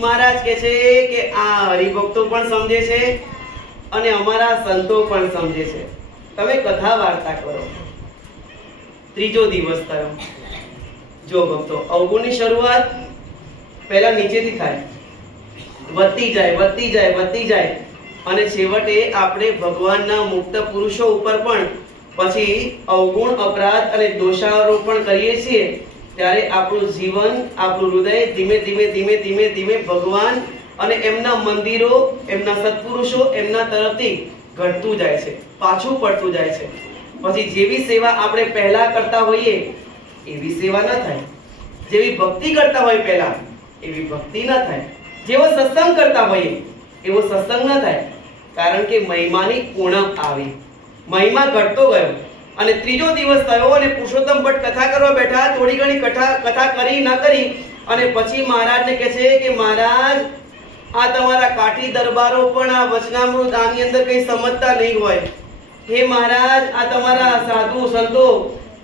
મહારાજ કહે છે કે આ હરિભક્તો પણ સમજે છે અને અમારા સંતો પણ સમજે છે. તમે કથા વાર્તા કરો. ત્રીજો દિવસ થયો. જો ભક્તો, અવગુણની શરૂઆત પહેલા નીચેથી થાય, વધતી જાય વધતી જાય વધતી જાય અને છેવટે આપણે ભગવાનના મુક્ત પુરુષો ઉપર પણ પછી અવગુણ, અપરાધ અને દોષારોપણ કરીએ છીએ. ત્યારે આપણું જીવન, આપણું હૃદય ધીમે ધીમે ધીમે ધીમે ધીમે ભગવાન અને એમના મંદિરો, એમના સત્પુરુષો, એમના તરફથી ઘટતું જાય છે, પાછું પડતું જાય છે. પછી જેવી સેવા આપણે પહેલા કરતા હોઈએ એવી સેવા ન થાય, જેવી ભક્તિ કરતા હોય પહેલા એવી ભક્તિ ન થાય, જેવો સત્સંગ કરતા હોઈએ એવો સત્સંગ ન થાય, કારણ કે મહિમાની ઉણપ આવી, મહિમા ઘટતો ગયો. અને ત્રીજો દિવસ થયો અને પુરુષોત્તમ ભટ્ટ કથા કરવા બેઠા. થોડી ઘણી કથા કરી ન કરી અને પછી મહારાજને કહે છે કે મહારાજ, આ તમારા કાઠી દરબારો પણ આ વચનામૃત આની અંદર કંઈ સમજતા નહીં હોય. હે મહારાજ, આ તમારા સાધુ સંતો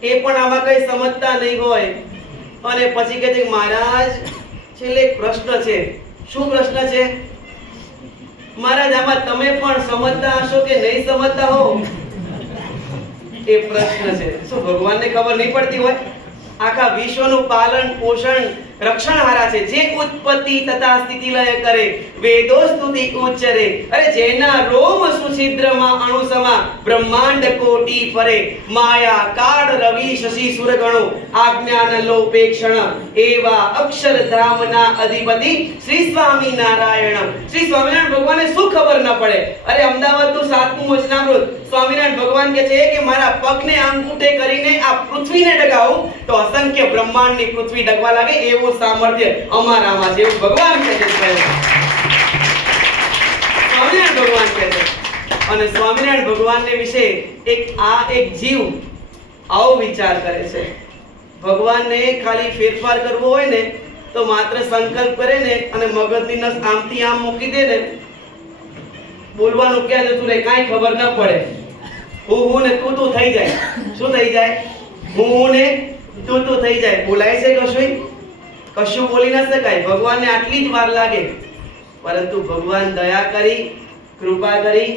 એ પણ આમાં કંઈ સમજતા નહીં હોય. અને પછી કહે છે કે મહારાજ, છેલ્લે એક પ્રશ્ન છે. શું પ્રશ્ન છે? મહારાજ, આમાં તમે પણ સમજતા હશો કે નહીં સમજતા હો એ પ્રશ્ન છે. શું ભગવાનને ખબર નહીં પડતી હોય? આખા વિશ્વનું પાલન પોષણ રક્ષણહારા છે, જે ઉત્પત્તિ તથા સ્થિતિ લય કરે, વેદો સ્તુતિ ઉચ્ચરે. અરે જેના રોમ સુછિદ્રમાં અણુસમા બ્રહ્માંડ કોટી ફરે, માયા કાળ રવિ શશી સુરગણો આજ્ઞાન લોપેક્ષણ, એવા અક્ષરધામના અધિપતિ શ્રી સ્વામી નારાયણ. શ્રી સ્વામિનારાયણ ભગવાનને શું ખબર ન પડે? અરે અમદાવાદનું 7મું વચનામૃત સ્વામિનારાયણ ભગવાન કહે છે કે મારા પગને અંગૂઠે કરીને આ પૃથ્વીને ડગાવું તો અસંખ્ય બ્રહ્માંડની પૃથ્વી ડગવા લાગે એવું સામર્થ્ય અમારામાં છે, એવું ભગવાન કહે છે. સ્વામિનારાયણ ભગવાન કહે છે. અને સ્વામિનારાયણ ભગવાનને વિશે એક જીવ આવો વિચાર કરે છે. ભગવાનને ખાલી ફેરફાર કરવો હોય ને તો માત્ર સંકલ્પ કરે ને અને મગજની નસ આમથી આમ મૂકી દે ને, બોલવાનું ક્યાં જતું રહે કાંઈ ખબર ન પડે. હું ને તું થઈ જાય. શું થઈ જાય? હું ને તું થઈ જાય. બોલાય છે કશું બોલી ન શકાય. ભગવાનને આટલી જ વાર લાગે, પરંતુ ભગવાન દયા કરી, કૃપા કરી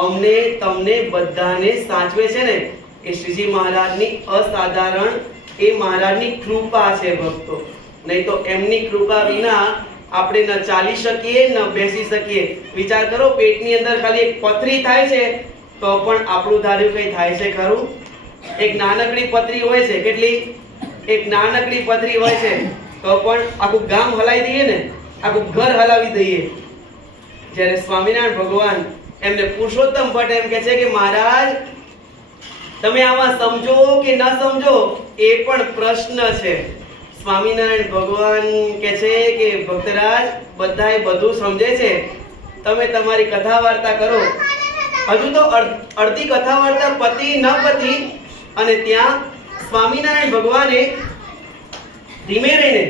અમને તમને બધાને સાચવે છે ને એ શ્રીજી મહારાજની અસાધારણ, એ મહારાજની કૃપા છે ભક્તો. નહીં તો એમની કૃપા વિના આપણે ન ચાલી શકીએ ન બેસી શકીએ. વિચાર કરો, પેટની અંદર ખાલી એક પથરી થાય છે તો પણ આપણું ધાર્યું કંઈ થાય છે ખરું? એક નાનકડી પથરી હોય છે. કેટલી? એક નાનકડી પથરી હોય છે તો પણ આખું ગામ હલાવી દઈએ ને, આખું ઘર હલાવી દઈએ. જ્યારે સ્વામિનારાયણ ભગવાન એમને પુરુષોત્તમ ભટ્ટ એમ કહે છે કે મહારાજ, તમે આમાં સમજો કે ન સમજો એ પણ પ્રશ્ન છે. સ્વામિનારાયણ ભગવાન કહે છે કે ભક્તરાજ, બધાય બધું સમજે છે, તમે તમારી કથા વાર્તા કરો. હજુ તો અડધી કથા વાર્તા પતી ન પતી અને ત્યાં સ્વામિનારાયણ ભગવાને ધીમે રહીને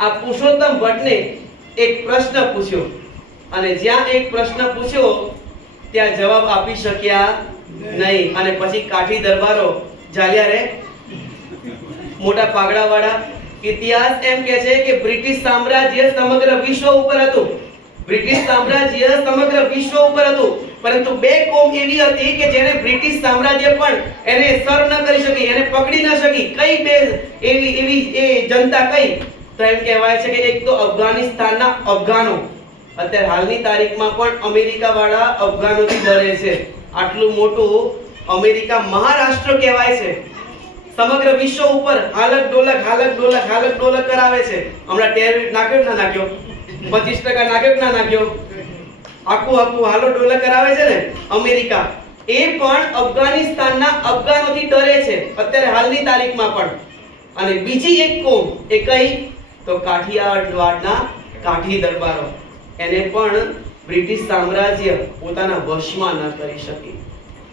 આ પુરુષોત્તમ ભટ્ટને એક પ્રશ્ન પૂછ્યો. અને જ્યાં એક પ્રશ્ન પૂછ્યો ત્યાં જવાબ આપી શક્યા નહીં. અને પછી કાઠી દરબારો ચાલ્યા રે, મોટા પાઘડાવાળા. ઇતિહાસ એમ કહે છે કે બ્રિટિશ સામ્રાજ્ય સમગ્ર વિશ્વ ઉપર હતું. બ્રિટિશ સામ્રાજ્ય સમગ્ર વિશ્વ ઉપર હતું, પરંતુ બે કોમ એવી હતી કે જેને બ્રિટિશ સામ્રાજ્ય પણ એને સર ન કરી શકી, એને પકડી ન શકી. કઈ બે એવી એ જનતા કઈ? તો એમ કહેવાય છે કે એક તો અફઘાનિસ્તાનના અફઘાનો. અત્યારે હાલની તારીખમાં પણ અમેરિકા વાળા અફઘાનોથી ડરે છે. આટલું મોટું અમેરિકા મહારાષ્ટ્ર કહેવાય છે. સમગ્ર વિશ્વ ઉપર હાલક ડોલક કરાવે છે. હમણાં ટેરિફ નાખ્યો ના નાખ્યો, 25% નાખ્યો ના નાખ્યો, આખું હાલો ડોલર કરાવે છે ને અમેરિકા. એ પણ અફઘાનિસ્તાનના અફઘાનોથી ડરે છે અત્યારે હાલની તારીખમાં પણ. અને બીજી એક કોમ એ કઈ? તો કાઠિયાવાડના કાઠી દરબારો. એને પણ બ્રિટિશ સામ્રાજ્ય પોતાના વશમાં ન કરી શકી.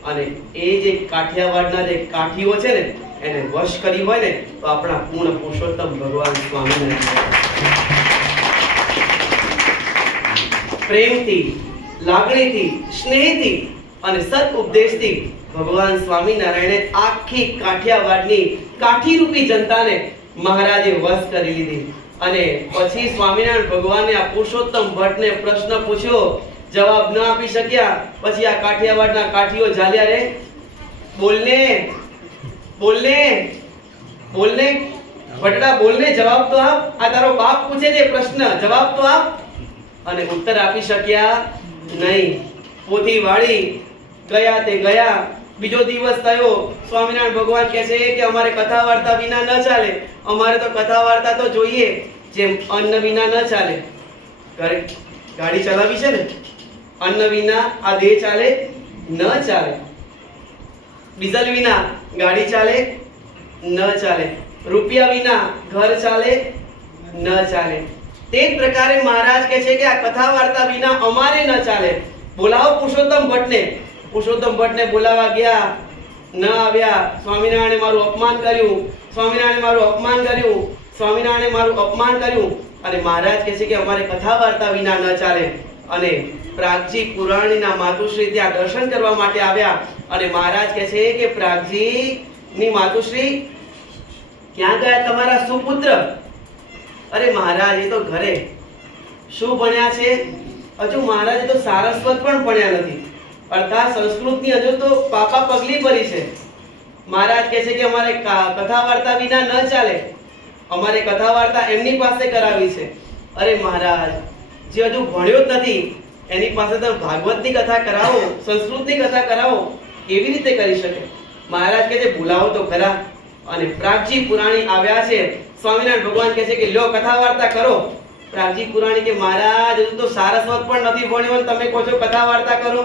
અને એ જે કાઠિયાવાડના જે કાઠીઓ છે ને એને વશ કરી હોય ને તો આપણા પૂર્ણ પુરુષોત્તમ ભગવાન સ્વામિનારાયણ પ્રેમથી, લાગણીથી, સ્નેહથી અને સત ઉપદેશથી ભગવાન સ્વામિનારાયણે આખી કાઠિયાવાડની કાઠીરૂપી જનતાને મહારાજે વશ કરી લીધી. અને પછી સ્વામિનારાયણ ભગવાને આ પુરુષોત્તમ ભટ્ટને પ્રશ્ન પૂછ્યો, જવાબ ન આપી શક્યા. પછી આ કાઠિયાવાડના કાઠીઓ ઝાલ્યા રે, બોલને બોલને બોલને ભટ્ટા બોલને, જવાબ તો આપ. આ તારો બાપ પૂછે છે પ્રશ્ન, જવાબ તો આપ. અને ઉત્તર આપી શક્યા નહીં. પોથી વાળી ગયા તે ગયા. બીજો દિવસ થયો, સ્વામિનારાયણ ભગવાન કહે છે કે અમારે કથા વાર્તા વિના ન ચાલે. અમારે તો કથા વાર્તા તો જોઈએ, જેમ અન્ન વિના ન ચાલે. ગાડી ચલાવી છે ને, અન્ન વિના આ દેહ ચાલે ન ચાલે. ડીઝલ વિના ગાડી ચાલે ન ચાલે. રૂપિયા વિના ઘર ચાલે ન ચાલે. તે જ પ્રકારે મહારાજ કહે છે કે આ કથા વાર્તા વિના અમારે ન ચાલે. બોલાવો પુરુષોત્તમ ભટ્ટને. પુરુષોત્તમ ભટ્ટને બોલાવા ગયા, ન આવ્યા. સ્વામિનારાયણે મારું અપમાન કર્યું, સ્વામિનારાયણે મારું અપમાન કર્યું, સ્વામિનારાયણે મારું અપમાન કર્યું. અને મહારાજ કહે છે કે અમારે કથા વાર્તા વિના ન ચાલે. અને પ્રાગજી પુરાણીના માતુશ્રી ત્યાં દર્શન કરવા માટે આવ્યા. અને મહારાજ કહે છે કે પ્રાગજી ની માતુશ્રી, ક્યાં ગયા તમારા સુપુત્ર? અરે મહારાજ, એ તો ઘરે. શું ભણ્યા છે? હજુ મહારાજ તો સારસ્વત પણ ભણ્યા નથી, અર્થાત સંસ્કૃતની હજુ તો પાપા પગલી ભરી છે. મહારાજ કહે છે કે અમારે કથા વાર્તા વિના ન ચાલે, અમારે કથા વાર્તા એમની પાસે કરાવી છે. અરે મહારાજ, જે હજુ ભણ્યો જ નથી એની પાસે તમે ભાગવતની કથા કરાવો, સંસ્કૃતની કથા કરાવો, કેવી રીતે કરી શકે? મહારાજ કહે છે બોલાવો તો ખરા. અને પ્રાગજી પુરાણી આવ્યા છે. સ્વામિનારાયણ ભગવાન કહે છે કે લ્યો કથા વાર્તા કરો. પ્રાગજી પુરાણી કે મહારાજ, હજુ તો સારસ્વત પણ નથી ભણ્યો અને તમે કહો છો કથા વાર્તા કરો.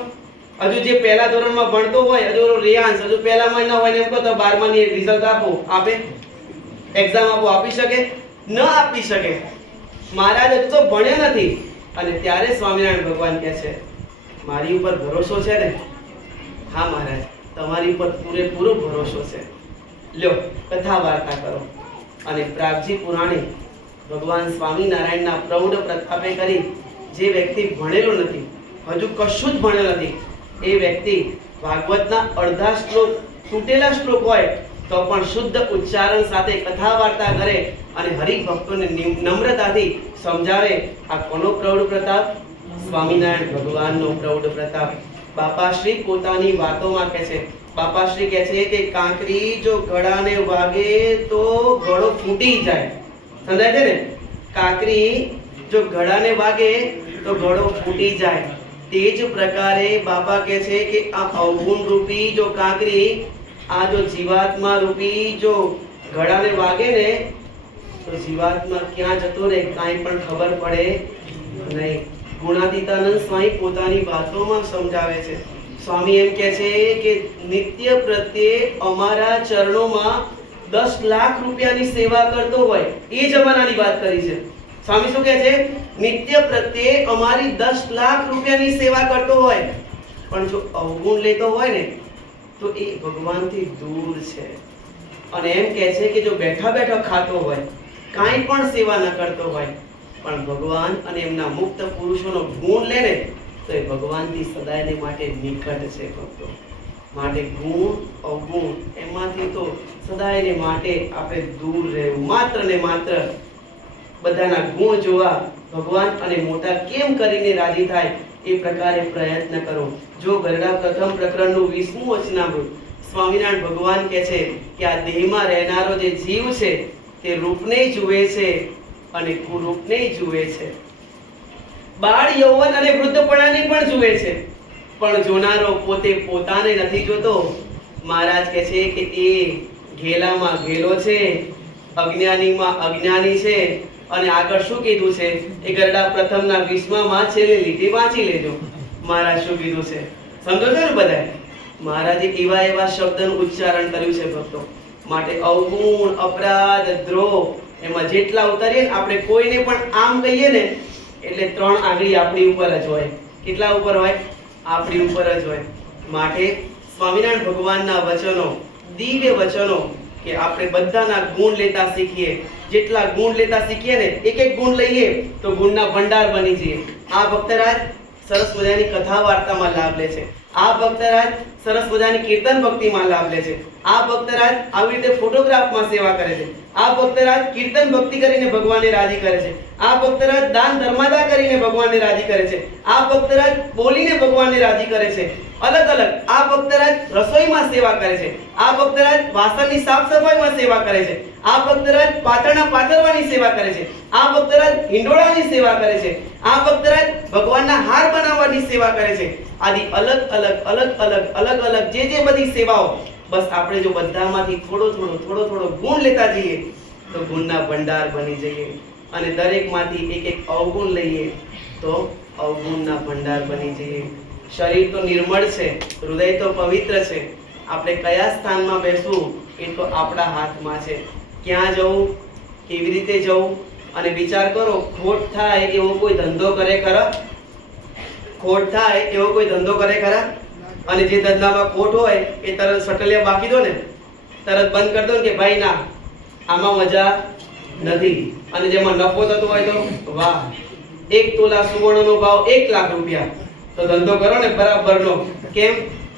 હજુ જે પહેલા ધોરણમાં ભણતો હોય, હજુ રિયાન્સ હજુ પહેલામાં ન હોય ને એમ કહો તો 12મા ની રિઝલ્ટ આપો, આપે? એક્ઝામ આપો, આપી શકે? ન આપી શકે. મહારાજ હજુ તો ભણ્યા નથી. અને ત્યારે સ્વામિનારાયણ ભગવાન કહે છે મારી ઉપર ભરોસો છે ને? હા મહારાજ, તમારી ઉપર પૂરેપૂરો ભરોસો છે. લ્યો કથા વાર્તા કરો. અને પ્રાગજી પુરાણી ભગવાન સ્વામિનારાયણના પ્રૌઢ પ્રતાપે કરી, જે વ્યક્તિ ભણેલો નથી, હજુ કશું જ ભણેલો નથી, એ વ્યક્તિ ભાગવતના અડધા શ્લોક, તૂટેલા શ્લોક હોય તો પણ શુદ્ધ ઉચ્ચારણ સાથે કથા વાર્તા કરે અને હરિભક્તોને નમ્રતાથી સમજાવે. આ કોનો પ્રૌઢ પ્રતાપ? સ્વામિનારાયણ ભગવાનનો પ્રૌઢ પ્રતાપ. બાપાશ્રી પોતાની વાતોમાં કહે છે, બાપાશ્રી કહે છે કે કાંકરી જો ગળાને વાગે તો ગળો ફૂટી જાય. સમજાય છે ને? કાંકરી જો ગળાને વાગે તો ગળો ફૂટી જાય. તે જ પ્રકારે બાપા કહે છે કે આ અવગુણ રૂપી જો કાંકરી, આ જો જીવાત્મા રૂપી જો ગળાને વાગે ને તો જીવાત્મા ક્યાં જતો રહે કાંઈ પણ ખબર પડે નહીં. ગુણાતીતાનંદ સ્વામી પોતાની વાતોમાં સમજાવે છે. સ્વામી એમ કહે છે કે નિત્ય પ્રત્યે અમારા ચરણોમાં 10 લાખ રૂપિયાની સેવા કરતો હોય, એ જમાનાની વાત કરી છે. સ્વામી શું કહે છે? નિત્ય પ્રત્યે અમારી 10 લાખ રૂપિયાની સેવા કરતો હોય, પણ જો અવગુણ લેતો હોય ને તો એ ભગવાનથી દૂર છે. અને એમ કહે છે કે જો બેઠા બેઠા ખાતો હોય, કાંઈ પણ સેવા ન કરતો હોય, પણ ભગવાન અને એમના મુક્ત પુરુષોનો ગુણ લે ને તો એ ભગવાનથી સદાયને માટે નિકટ છે ભક્તો. માટે ગુણ અવગુણ એમાંથી તો સદાયને માટે આપણે દૂર રહેવું. માત્ર ને માત્ર બધાના ગુણ જોવા, ભગવાન અને મોટા કેમ કરીને રાજી થાય એ પ્રકારે પ્રયત્ન કરો. જો ગરડા પ્રથમ પ્રકરણનું 20મું વચનામૃત સ્વામિનારાયણ ભગવાન કહે છે કે આ દેહમાં રહેનારો જે જીવ છે તે રૂપને જુએ છે અને કુરૂપને જુએ છે, બાળ યૌવન અને વૃદ્ધપણાને પણ જુએ છે, પણ જોનારો પોતે પોતાને નથી જોતો. મહારાજ કહે છે કે એ ઘેલામાં ઘેલો છે, અજ્ઞાનીમાં અજ્ઞાની છે. અને આગળ શું કીધું છે એ ગરડા પ્રથમના 20માં છેલ્લે લીટી વાંચી લેજો. મહારાજ શું કીધું છે સમજો છો ને બધા? મહારાજે એવા શબ્દનું ઉચ્ચારણ કર્યું છે ભક્તો. માટે અવગુણ, અપરાધ, દ્રોહ એમાં જેટલા ઉતરીએ ને આપણે કોઈને પણ આમ કહીએ ને એટલે 3 આંગળી આપણી ઉપર જ હોય. કેટલા ઉપર હોય? આપણી ઉપર જ હોય. માટે સ્વામિનારાયણ ભગવાનના વચનો, દિવ્ય વચનો, કે આપણે બધાના ગુણ લેતા શીખીએ. જેટલા ગુણ લેતા શીખીએ ને, એક એક ગુણ લઈએ તો ગુણના ભંડાર બની જઈએ. આ ભક્તરાજ સરસ મજાની કથા વાર્તામાં લાભ લે છે. આ ભક્તરાજ સરસ મજાની કીર્તન ભક્તિમાં લાભ લે છે. આ ભક્તરાજ આવી રીતે ફોટોગ્રાફમાં સેવા કરે છે. આ ભક્તરાજ કીર્તન ભક્તિ કરીને ભગવાનને રાજી કરે છે. આ ભક્તરાજ દાન ધર્માદા કરીને ભગવાનને રાજી કરે છે. આ ભક્તરાજ બોલીને ભગવાનને રાજી કરે છે. અલગ અલગ આ ભક્તરાજ રસોઈમાં સેવા કરે છે. આ ભક્તરાજ વાસણની સાફ સફાઈમાં સેવા કરે છે. આ ભક્તરાજ પાથરણા પાથરવાની સેવા કરે છે. આ ભક્તરાજ હિંડોળાની સેવા કરે છે. આ ભક્તરાજ ભગવાનના હાર બનાવવાની સેવા કરે છે. આદિ અલગ અલગ જે બધી સેવાઓ, બસ આપણે જો બધામાંથી થોડો ગુણ લેતા જઈએ તો ગુણના ભંડાર બની જઈએ. અને દરેકમાંથી એક એક અવગુણ લઈએ તો અવગુણના ભંડાર બની જઈએ. શરીર તો નિર્મળ છે, હૃદય તો પવિત્ર છે. આપણે કયા સ્થાનમાં બેસવું એ તો આપણા હાથમાં છે. ક્યાં જવું, કેવી રીતે જવું. અને વિચાર કરો, ખોટ થાય એવો કોઈ ધંધો કરે ખરા? ખોટ થાય એવો કોઈ ધંધો કરે ખરા? અને જે ધંધામાં ખોટ હોય એ તરત સટલિયા બાકી દો ને, તરત બંધ કરી દો ને કે ભાઈ ના, આમાં મજા નથી. અને જેમાં નફો થતો હોય તો વાહ, 1 તોલા સુવર્ણનો ભાવ 1 લાખ રૂપિયા, તો ધંધો કરો ને બરાબરનો. કેમ?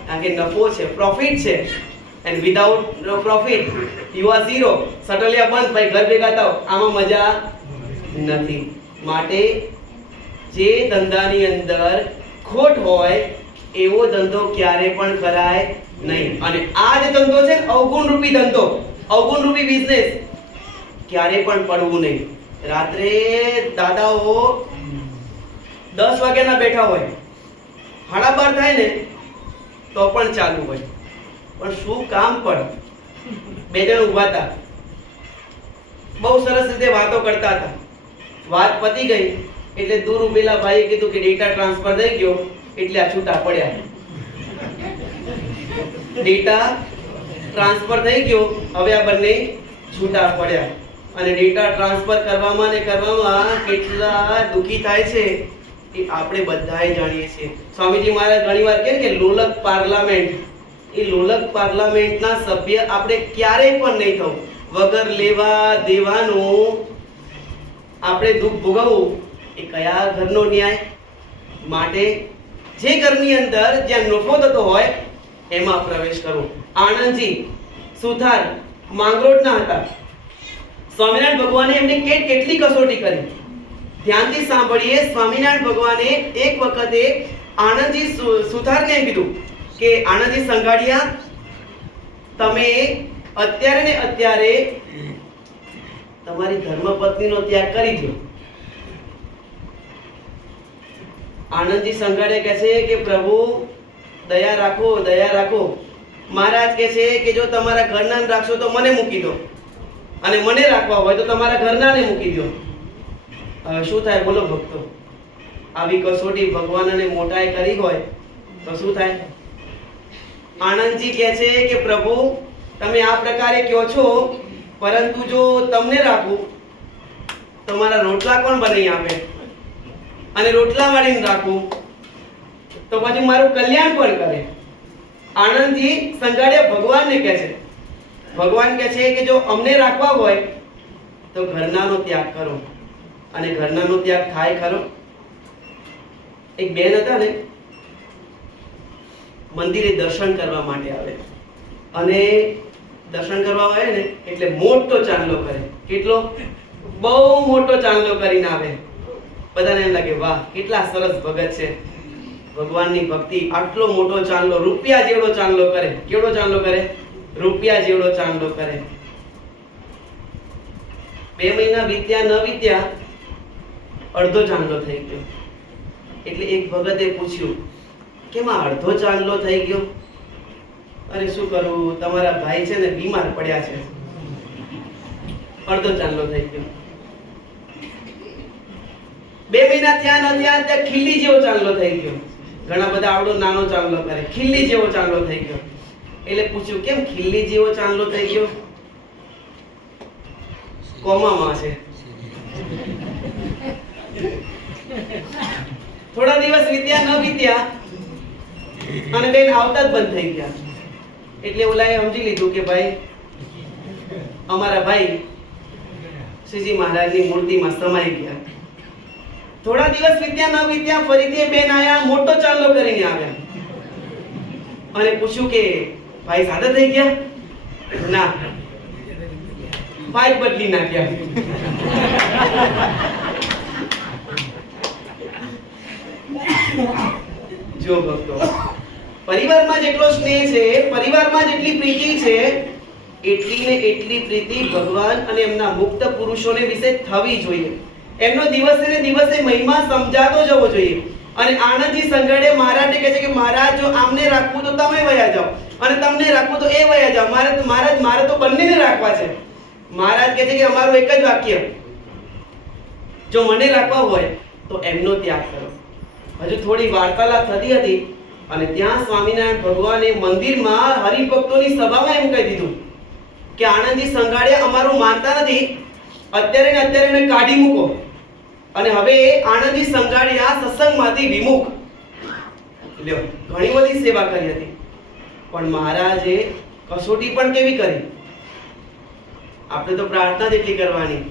કારણ કે નફો છે, પ્રોફિટ છે. And without profit you are zero. સટલિયા બંધ, ભાઈ ઘર ભેગા થાવ, આમાં મજા નથી. માટે જે ધંધાની અંદર ખોટ હોય એવો ધંધો ક્યારે પણ કરાય નહીં. અને આ જે ધંધો છે ને, અવગુણ રૂપી ધંધો, અવગુણ રૂપી બિઝનેસ, ક્યારે પણ પડવું નહીં. રાત્રે દાદાઓ 10 વાગ્યાના બેઠા હોય, 12:30 થાય ને તો પણ ચાલુ હોય. પણ શું કામ? પણ બે જણ ઊભા હતા, બહુ સરસ રીતે વાતો કરતા હતા. વાત પતી ગઈ એટલે દૂર ઉભેલા ભાઈએ કીધું કે ડેટા ટ્રાન્સફર થઈ ગયો, એટલે આ છૂટા પડ્યા. ડેટા ટ્રાન્સફર થઈ ગયો, હવે આ બંને છૂટા પડ્યા. અને ડેટા ટ્રાન્સફર કરવામાં કેટલા દુખી થાય છે એ આપણે બધાએ જાણીએ છીએ. સ્વામીજી મહારાજ ઘણીવાર કહે કે લોલક પાર્લામેન્ટ, એ લોલક પાર્લામેન્ટના સભ્ય આપણે ક્યારેય પણ નહીં થવું. વગર લેવા દેવાનું આપણે દુઃખ ભોગવવું એ કયા ઘરનો ન્યાય? માટે જે ઘરની અંદર જ્યાં નફો થતો હોય એમાં પ્રવેશ કરવો. આણંદજી સુથાર માંગરોળના હતા. સ્વામિનારાયણ ભગવાને એમને કેટલી કસોટી કરી, ધ્યાનથી સાંભળીએ. સ્વામિનારાયણ ભગવાને એક વખતે આણંદજી સુથારને કીધું કે આણંદજી સંઘાડિયા, તમે અત્યારે ને અત્યારે તમારી ધર્મપત્નીનો ત્યાગ કરી દો. આણંદજી સંઘાડે કહે છે કે પ્રભુ દયા રાખો, દયા રાખો. મહારાજ કહે છે કે જો તમારા ઘરના રાખશો તો મને મૂકી દો, અને મને રાખવા હોય તો તમારા ઘરનાને મૂકી દો. હવે શું થાય બોલો ભક્તો? આવી કસોટી ભગવાનને મોટાઈ કરી હોય તો શું થાય? આનંદજી કહે છે કે પ્રભુ તમે આ પ્રકારે કહો છો, પરંતુ જો તમને રાખું તો મારા રોટલા કોણ બનાવી આપે? અને રોટલા વાળીને રાખું તો પછી મારું કલ્યાણ કોણ કરે? આનંદજી સંઘાડ્યા ભગવાનને કહે છે. ભગવાન કહે છે કે જો અમને રાખવા હોય તો ઘરનાનો ત્યાગ કરો. અને ઘરનાનો ત્યાગ થાય ખરો? એક બેન હતા ને, મંદિરે દર્શન કરવા માટે આવે, અને દર્શન કરવા આવે ને એટલે મોટો ચાંદલો કરે. કેટલો? બહુ મોટો ચાંદલો કરીને આવે. બધાને એમ લાગે વાહ કેટલા સરસ ભગત છે, ભગવાનની ભક્તિ. આટલો મોટો ચાંદલો, રૂપિયા જેવડો ચાંદલો કરે. કેવડો ચાંદલો કરે? રૂપિયા જેવડો ચાંદલો કરે. 2 મહિના વીત્યા ન વીત્યા, અડધો ચાંદલો થઈ ગયો. એટલે એક ભગતે પૂછ્યું કેમ આ અડધો ચાંદલો થઈ ગયો? અરે શું કરું, તમારા ભાઈ છે ને બીમાર પડ્યા છે, અડધો ચાંદલો થઈ ગયો. 2 મહિના થયા ન થયા ત્યાં ખીલ્લી જેવો ચાંદલો થઈ ગયો. ઘણા બધા આવડો નાનો ચાંદલો કરે, ખીલ્લી જેવો ચાંદલો થઈ ગયો. એટલે પૂછ્યું કેમ ખીલ્લી જેવો ચાંદલો થઈ ગયો? કોમામાં છે. થોડા દિવસ વીત્યા ન વીત્યા અને બેન આવતા જ બંધ થઈ ગયા. એટલે ઓલાએ સમજી લીધું કે ભાઈ અમારા ભાઈ શ્રીજી મહારાજની મૂર્તિમાં સમાઈ ગયા. થોડા દિવસ વીત્યા ન વીત્યા ફરીથી બેન આયા, મોટો ચાંદલો કરીને આવ્યા અને પૂછ્યું કે ભાઈ સાદા થઈ ગયા? ના, પાઇપ બદલી નાખ્યા. જો ભક્તો, પરિવારમાં જેટલો સ્નેહ છે, પરિવારમાં જેટલી પ્રીતિ છે, એટલી ને એટલી પ્રીતિ ભગવાન અને એમના મુક્ત પુરુષોને વિશે થવી જોઈએ. એમનો દિવસે ને દિવસે મહિમા સમજાતો જવો જોઈએ. અને આનંદજી સંઘાડે મહારાજને કહે છે કે મહારાજ જો આમને રાખવું તો તમે વયા જાઓ અને તમને રાખવું તો એ વયા જાઓ. મારે તો બંનેને રાખવા છે. મહારાજ કહે છે કે અમારું એક જ વાક્ય, જો મને રાખવા હોય તો એમનો ત્યાગ કરો. હજુ થોડી વાર્તાલાપ થતી હતી અને ત્યાં સ્વામિનારાયણ ભગવાને મંદિરમાં હરિભક્તોની સભામાં એમ કહી દીધું કે આનંદજી સંઘાડે અમારું માનતા નથી, અત્યારે ને અત્યારે એને કાઢી મૂકો. અને હવે આનંદજી સંઘાડિયા સત્સંગમાંથી વિમુખ. લ્યો, ઘણી બધી સેવા કરી હતી, પણ મહારાજે કસોટી પણ કેવી કરી? આપણે તો પ્રાર્થના જેટલી કરવાની,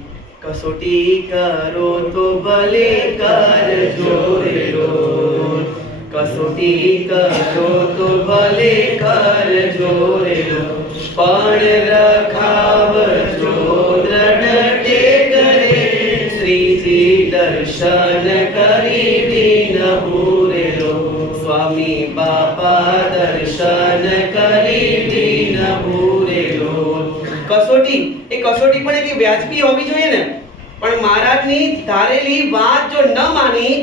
કસોટી કરો તો ભલે કરજો રે લોલ, કસોટી કરો તો ભલે કરજો રે લોલ, પણ રખાવજો દ્રઢ ટેક રે, શ્રીજી દર્શન કરી વિન ભૂરેલો, સ્વામી બાપા દર્શન કરી વિન ભૂરેલો. કસોટી, એ કસોટી પણ એક વ્યાજબી હોવી જોઈએ ને. પણ મહારાજની ધારેલી વાત જો ન માની,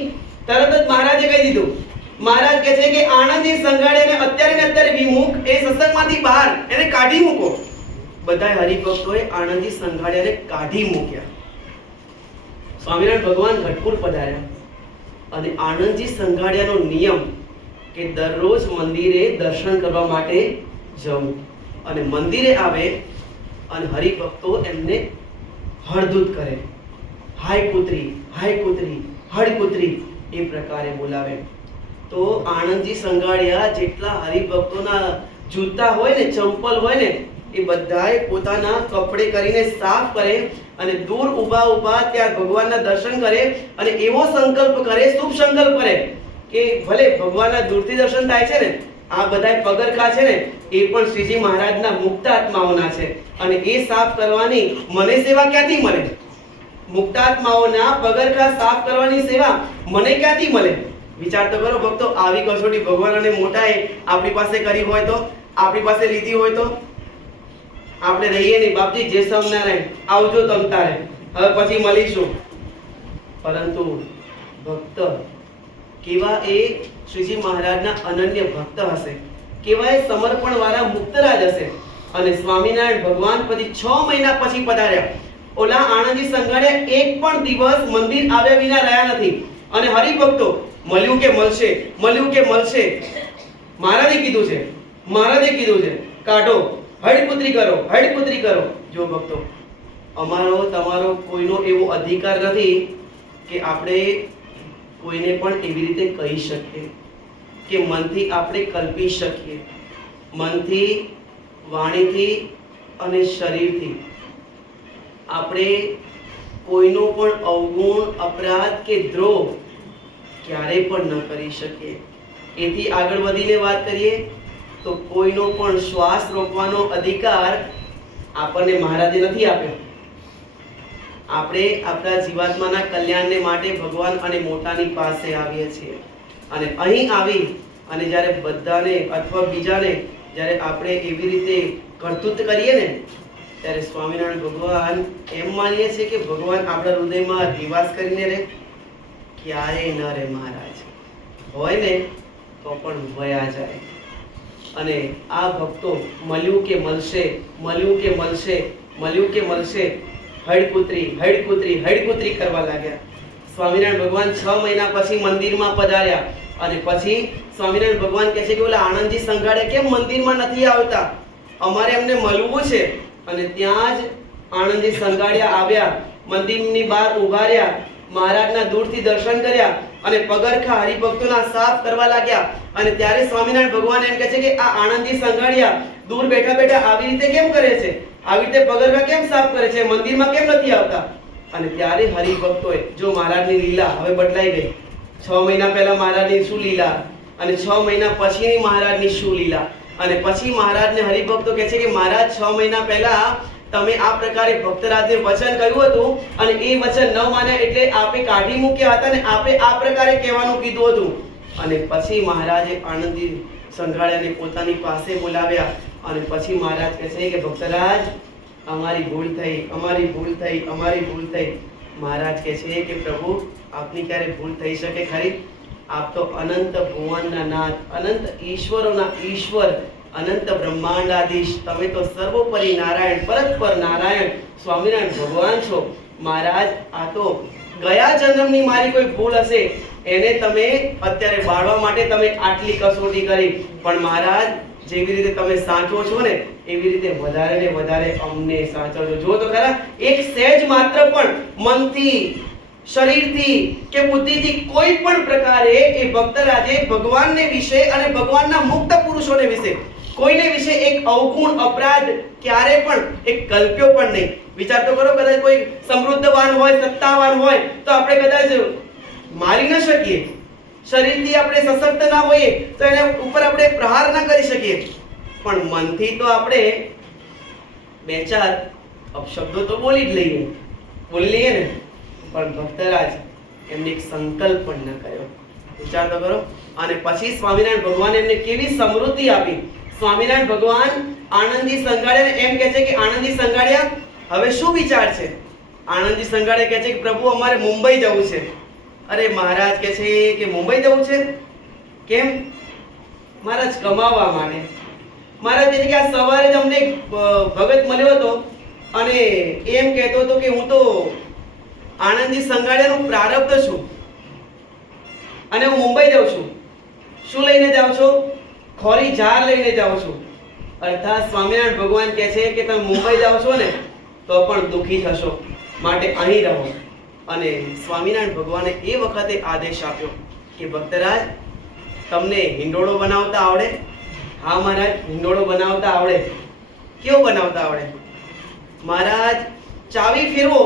તરત જ મહારાજે કહી દીધું. મહારાજ કહે છે કે આનંદજી સંઘાડેને અત્યારે ને અત્યારે વિમુખ, એ સત્સંગમાંથી બહાર એને કાઢી મૂકો. બધાય હરિભક્તોએ આનંદજી સંઘાડ્યાને કાઢી મૂક્યા. સ્વામિનારાયણ ભગવાન ઘટપુર પધાર્યા અને આનંદજી સંઘાડ્યાનો નિયમ કે દરરોજ મંદિરે દર્શન કરવા માટે જવું અને મંદિરે આવે અને હરિભક્તો એમને હળદૂત કરે, હાય પુત્રી, હાય પુત્રી, હળ પુત્રી, એ પ્રકારે બોલાવે. તો આનંદજી સંઘાડિયા જેટલા હરિભક્તોના જૂતા હોય ને, ચંપલ હોય ને, એ બધાએ પોતાના કપડે કરીને સાફ કરે અને દૂર ઊભા ઊભા ત્યાં ભગવાનના દર્શન કરે અને એવો સંકલ્પ કરે, શુભ સંકલ્પ કરે કે ભલે ભગવાનના દૂરથી દર્શન થાય છે ને, આ બધાય પગરખા છે ને, એ પણ શ્રીજી મહારાજના મુક્ત આત્માઓના છે અને એ સાફ કરવાની મને સેવા ક્યાંથી મળે? મુક્તાત્માઓના પગરખા સાફ કરવાની સેવા મને ક્યાંથી મળે? વિચાર તો કરો ભક્તો, આવી કસોટી ભગવાન અને મોટાએ આપણી પાસે કરી હોય તો, આપણી પાસે લીધી હોય તો આપણે રહીએ નહીં, બાપજી જે સમનારાયણ આવજો તમ તારે, હવે પછી મળીશું. પરંતુ ભક્ત કેવા એ શ્રીજી મહારાજના અનન્ય ભક્ત હશે, કેવા એ સમર્પણ વાળા મુક્તરાજ હશે. અને સ્વામિનારાયણ ભગવાન પછી 6 મહિના પછી પધાર્યા. ઓલા આનંદજી સંઘાડિયા એક પણ દિવસ મંદિર આવ્યા વિના રહ્યા નથી. અને હરિભક્તો મળ્યું કે મળશે, મળ્યું કે મળશે. મહારાજે કીધું છે, મહારાજે કીધું છે, કાઢો, હળપુત્રી કરો, હળપુત્રી કરો. જો ભક્તો, અમારો તમારો કોઈનો એવો અધિકાર નથી કે આપણે કોઈને પણ એવી રીતે કહી શકીએ કે મનથી આપણે કલ્પી શકીએ, મનથી, વાણીથી અને શરીરથી આપણે કોઈનો પણ અવગુણ, અપરાધ કે દ્રોહ ક્યારેય પણ ન કરી શકીએ. એથી આગળ વધીને વાત કરીએ તો કોઈનો પણ શ્વાસ રોકવાનો અધિકાર આપણને મહારાજે નથી આપ્યો. આપણે આપણા જીવાત્માના કલ્યાણને માટે ભગવાન અને મોટાની પાસે આવીએ છીએ અને અહીં આવી અને જ્યારે બધાને અથવા બીજાને જ્યારે આપણે એવી રીતે કરતૂત કરીએ ને, ત્યારે સ્વામિનારાયણ ભગવાન એમ માનીએ છીએ કે ભગવાન આપણા હૃદયમાં નિવાસ કરીને રહે? ક્યારેય ન રહે મહારાજ. હોય ને તો પણ વયા જાય. અને આ ભક્તો મળ્યું કે મળશે, મળ્યું કે મળશે, મળ્યું કે મળશે, હળપુત્રી, હળપુત્રી, હળપુત્રી કરવા લાગ્યા. સ્વામિનારાયણ ભગવાન 6 મહિના પછી મંદિરમાં પધાર્યા અને પછી સ્વામિનારાયણ ભગવાન કહે છે કે ઓલા આનંદજી સંઘાડે કેમ મંદિરમાં નથી આવતા? અમારે એમને મળવું છે. અને ત્યાં જ આનંદજી સંઘાડિયા આવ્યા, મંદિરની બહાર ઊભા રહ્યા, મહારાજના દૂરથી દર્શન કર્યા અને પગરખા હરિભક્તોના સાફ કરવા લાગ્યા. અને ત્યારે સ્વામિનારાયણ ભગવાન એમ કહે છે કે આ આણંદી સંઘાડિયા દૂર બેઠા બેઠા આવી રીતે કેમ કરે છે, આવી રીતે પગરખા કેમ સાફ કરે છે, મંદિરમાં કેમ નથી આવતા? અને ત્યારે હરિભક્તોએ જો મહારાજની લીલા હવે બદલાઈ ગઈ. 6 મહિના પહેલા મહારાજની શું લીલા અને 6 મહિના પછીની મહારાજની શું લીલા. અને પછી મહારાજને હરિભક્તો કહે છે કે મહારાજ 6 મહિના પહેલા તમે આ પ્રકારે ભક્તરાજને વચન કહ્યું હતું અને એ વચન ન માન્યા એટલે આપે કાઢી મૂક્યા હતા ને આપે આ પ્રકારે કહેવાનું કીધું હતું. અને પછી મહારાજે આનંદી સંઘાળ્યાને પોતાની પાસે બોલાવ્યા અને પછી મહારાજ કહે છે કે ભક્તરાજ અમારી ભૂલ થઈ, અમારી ભૂલ થઈ, અમારી ભૂલ થઈ. મહારાજ કહે છે કે પ્રભુ આપની ક્યારે ભૂલ થઈ શકે ખરી? આપ તો અનંત ભુવનના નાથ, અનંત ઈશ્વરોના ઈશ્વર, અનંત બ્રહ્માંડાધીશ, તમે તો સર્વોપરી નારાયણ, પરસ્પર નારાયણ સ્વામિનારાયણ ભગવાન છો. મહારાજ આ તો ગયા જન્મની મારી કોઈ ભૂલ હશે એને તમે અત્યારે બાળવા માટે તમે આટલી કસોટી કરી. પણ મહારાજ જેવી રીતે તમે સાચો છો ને એવી રીતે વધારે ને વધારે અમને સાચવજો. જો તો ખરા એક સહેજ માત્ર પણ મનથી, શરીરથી કે બુદ્ધિથી કોઈ પણ પ્રકારે એ ભક્તરાજે ભગવાનને વિશે અને ભગવાનના મુક્ત પુરુષોને વિશે કોઈને વિશે એક અવગુણ અપરાધ ક્યારે પણ એક કલ્પ્યો પણ નહીં. વિચાર તો કરો, કદાચ કોઈ સમૃદ્ધવાન હોય, સત્તાવાન હોય તો આપણે કદાચ મારી ન શકીએ, શરીરથી આપણે સશક્ત ના હોઈએ તો એને ઉપર આપણે પ્રહાર ના કરી શકીએ, પણ મનથી તો આપણે બે ચાર અપશબ્દો તો બોલી જ લઈએ, બોલી લઈએ ને. પણ ભક્તરાજ એમને એક સંકલ્પ પણ ન કર્યો. વિચાર તો કરો. અને પછી સ્વામિનારાયણ ભગવાન એમને કેવી સમૃદ્ધિ આપી. સ્વામિનારાયણ ભગવાન આનંદી સંઘાડિયાને એમ કહે છે કે આનંદી સંઘાડિયા હવે શું વિચાર છે? આનંદી સંઘાડિયા કહે છે કે પ્રભુ અમારે મુંબઈ જવું છે. અરે મહારાજ કહે છે કે મુંબઈ જવું છે? કેમ? મહારાજ કમાવા માટે. મહારાજ કહે છે કે આ સવારે જ અમને ભગત મળ્યો હતો અને એમ કહેતો હતો કે હું તો આનંદી સંઘાડિયાનું પ્રારબ્ધ છું અને હું મુંબઈ જાઉં છું. શું લઈને જાઉં છું? ખોરી ઝાર લઈને જાઉં છું. અર્થાત સ્વામિનારાયણ ભગવાન કહે છે કે તમે મુંબઈ જાઓ છો ને તો પણ દુઃખી થશો, માટે અહીં રહો. અને સ્વામિનારાયણ ભગવાને એ વખતે આદેશ આપ્યો કે ભક્તરાજ તમને હિંડોળો બનાવતા આવડે? હા મહારાજ, હિંડોળો બનાવતા આવડે. કેવો બનાવતા આવડે? મહારાજ ચાવી ફેરવો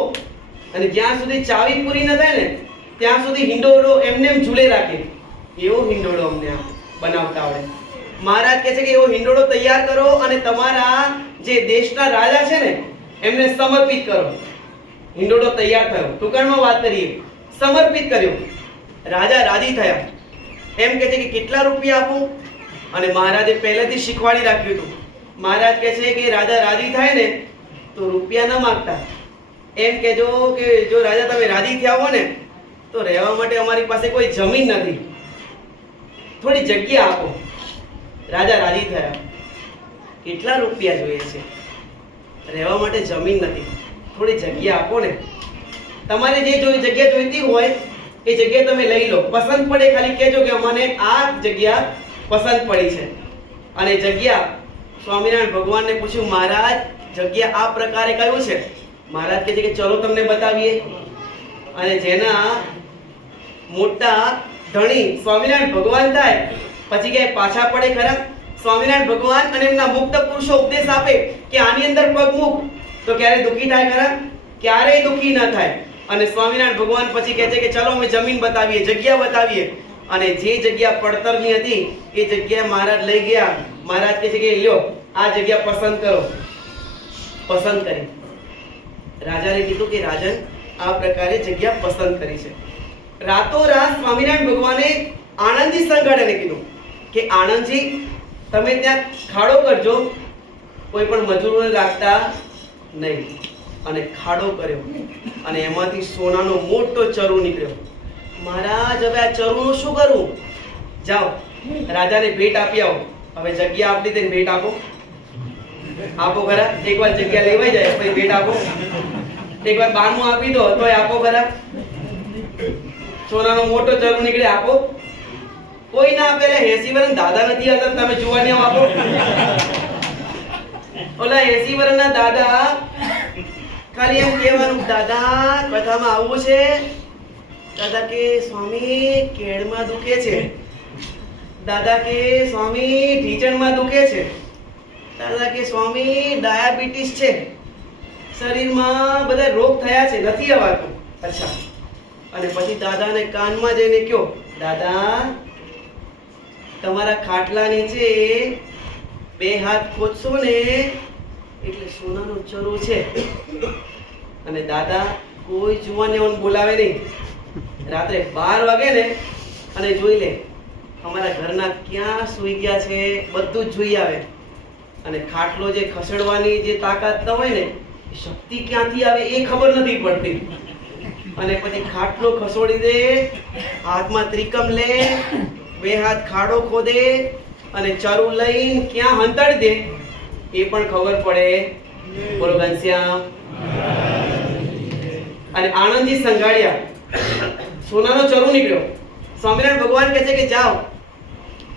અને જ્યાં સુધી ચાવી પૂરી ન થાય ને ત્યાં સુધી હિંડોળો એમને એમ ઝૂલે રાખે, એવો હિંડોળો અમને બનાવતા આવડે. મહારાજ કહે છે કે એવો હિંડોળો તૈયાર કરો અને તમારા જે દેશના રાજા છે ને એમને સમર્પિત કરો. હિંડોળો તૈયાર થયો, ટૂંકમાં વાત કરીએ, સમર્પિત કર્યો. રાજા રાજી થયા. એમ કહે છે કે કેટલા રૂપિયા આપું? અને મહારાજે પહેલેથી શીખવાડી રાખ્યું હતું. મહારાજ કહે છે કે રાજા રાજી થાય ને તો રૂપિયા ન માંગતા, એમ કહેજો કે જો રાજા તમે રાજી થયા હો ને તો રહેવા માટે અમારી પાસે કોઈ જમીન નથી, થોડી જગ્યા આપો. રાજા રાજી થયા. કેટલા રૂપિયા જોઈએ છે? રહેવા માટે જમીન નથી, થોડી જગ્યા આપો ને. તમારે જે જગ્યા જોઈતી હોય એ જગ્યા તમે લઈ લો, પસંદ પડે ખાલી કહેજો કે મને આ જગ્યા પસંદ પડી છે. અને જગ્યા સ્વામિનારાયણ ભગવાનને પૂછ્યું, મહારાજ જગ્યા આ પ્રકારે કયું છે? મહારાજ કહે છે કે ચલો તમને બતાવીએ. અને જેના મોટા ધણી સ્વામિનારાયણ ભગવાન થાય પછી ક્યાંય પાછા પડે ખરા? સ્વામિનારાયણ ભગવાન અને એમના મુક્ત પુરુષો ઉપદેશ આપે કે આની અંદર પગ મૂક તો ક્યારે દુઃખી થાય ખરા? ક્યારેય દુઃખી ન થાય. અને સ્વામિનારાયણ ભગવાન પછી કહે છે કે ચલો અમે જમીન બતાવીએ, જગ્યા બતાવીએ. અને જે જગ્યા પડતરની હતી એ જગ્યા મહારાજ લઈ ગયા. મહારાજ કહે છે કે લ્યો આ જગ્યા પસંદ કરો. પસંદ કરી. રાજાને કીધું કે રાજન આ પ્રકારે જગ્યા પસંદ કરી છે. રાતોરાત સ્વામિનારાયણ ભગવાને આનંદી સંઘાડિયાને કીધું કે આનંદજી તમે ત્યાં ખાડો કરજો, કોઈ પણ મજૂરોને રાખતા નહીં. અને ખાડો કર્યો અને એમાંથી સોનાનો મોટો ચરુ નીકળ્યો. મહારાજ હવે આ ચરુનું શું કરું? જાઓ રાજાને ભેટ આપી આવો. હવે જગ્યા આપી દઈને ભેટ આપો. આપો ખરા? એકવાર જગ્યા લેવાઈ જાય પછી ભેટ આપો. એકવાર બાનું આપી દો તોય આપો ખરા? સોનાનો મોટો ચરુ નીકળે, આપો. કોઈ ના આપે. 80 વર્ષના દાદા નથી આવતા, તમે જોવાની આપો. ઓલા 80 વર્ષના દાદા ખાલી એમ કહેવાનું દાદા કથામાં આવવું છે, દાદા કે સ્વામી કેળમાં દુખે છે, દાદા કે સ્વામી ઢીચણમાં દુખે છે, દાદા કે સ્વામી ડાયાબિટીસ છે, શરીરમાં બધા રોગ થયા છે, નથી અવાતું. અચ્છા, અને પછી દાદાને કાનમાં જઈને કહ્યો, દાદા તમારા ખાટલા નીચે 2 હાથ ખોદશો ને એટલે સોનાનું ચરું છે. અને દાદા કોઈ જુવાને બોલાવે નહીં. રાત્રે 12 વાગે ને અને જોઈ લે અમારા ઘરના ક્યાં સૂઈ ગયા છે, બધું જ જોઈ આવે. અને ખાટલો જે ખસેડવાની જે તાકાત ન હોય ને, એ શક્તિ ક્યાંથી આવે એ ખબર નથી પડતી. અને પછી ખાટલો ખસોડી દે, હાથમાં ત્રિકમ લે, 2 હાથ ખાડો ખોદે અને ચરું લઈને ક્યાં હંતાડી દે એ પણ ખબર પડે. બોલો ઘનશ્યામ. અને આણંદજી સંઘાડ્યા, સોનાનો ચરું નીકળ્યો. સ્વામિનારાયણ ભગવાન કહે છે કે જાઓ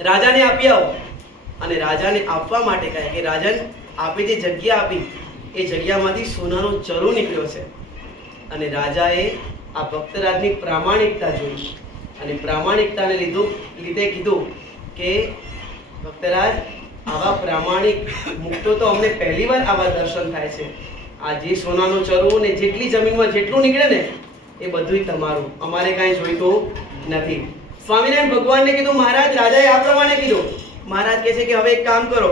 રાજાને આપી આવો. અને રાજાને આપવા માટે કહે કે રાજન આપે જે જગ્યા આપી એ જગ્યામાંથી સોનાનો ચરું નીકળ્યો છે. અને રાજાએ આ ભક્તરાજની પ્રામાણિકતા જોઈ અને પ્રામાણિકતાને લીધે કીધું કે ભક્તરાજ આવા પ્રામાણિક મુક્તો તો અમને પહેલીવાર આવા દર્શન થાય છે. આ જે સોનાનું ચરું ને જેટલી જમીનમાં જેટલું નીકળે ને એ બધું તમારું, અમારે કાંઈ જોઈતું નથી. સ્વામિનારાયણ ભગવાનને કીધું, મહારાજ રાજાએ આ પ્રમાણે કીધું. મહારાજ કહે છે કે હવે એક કામ કરો,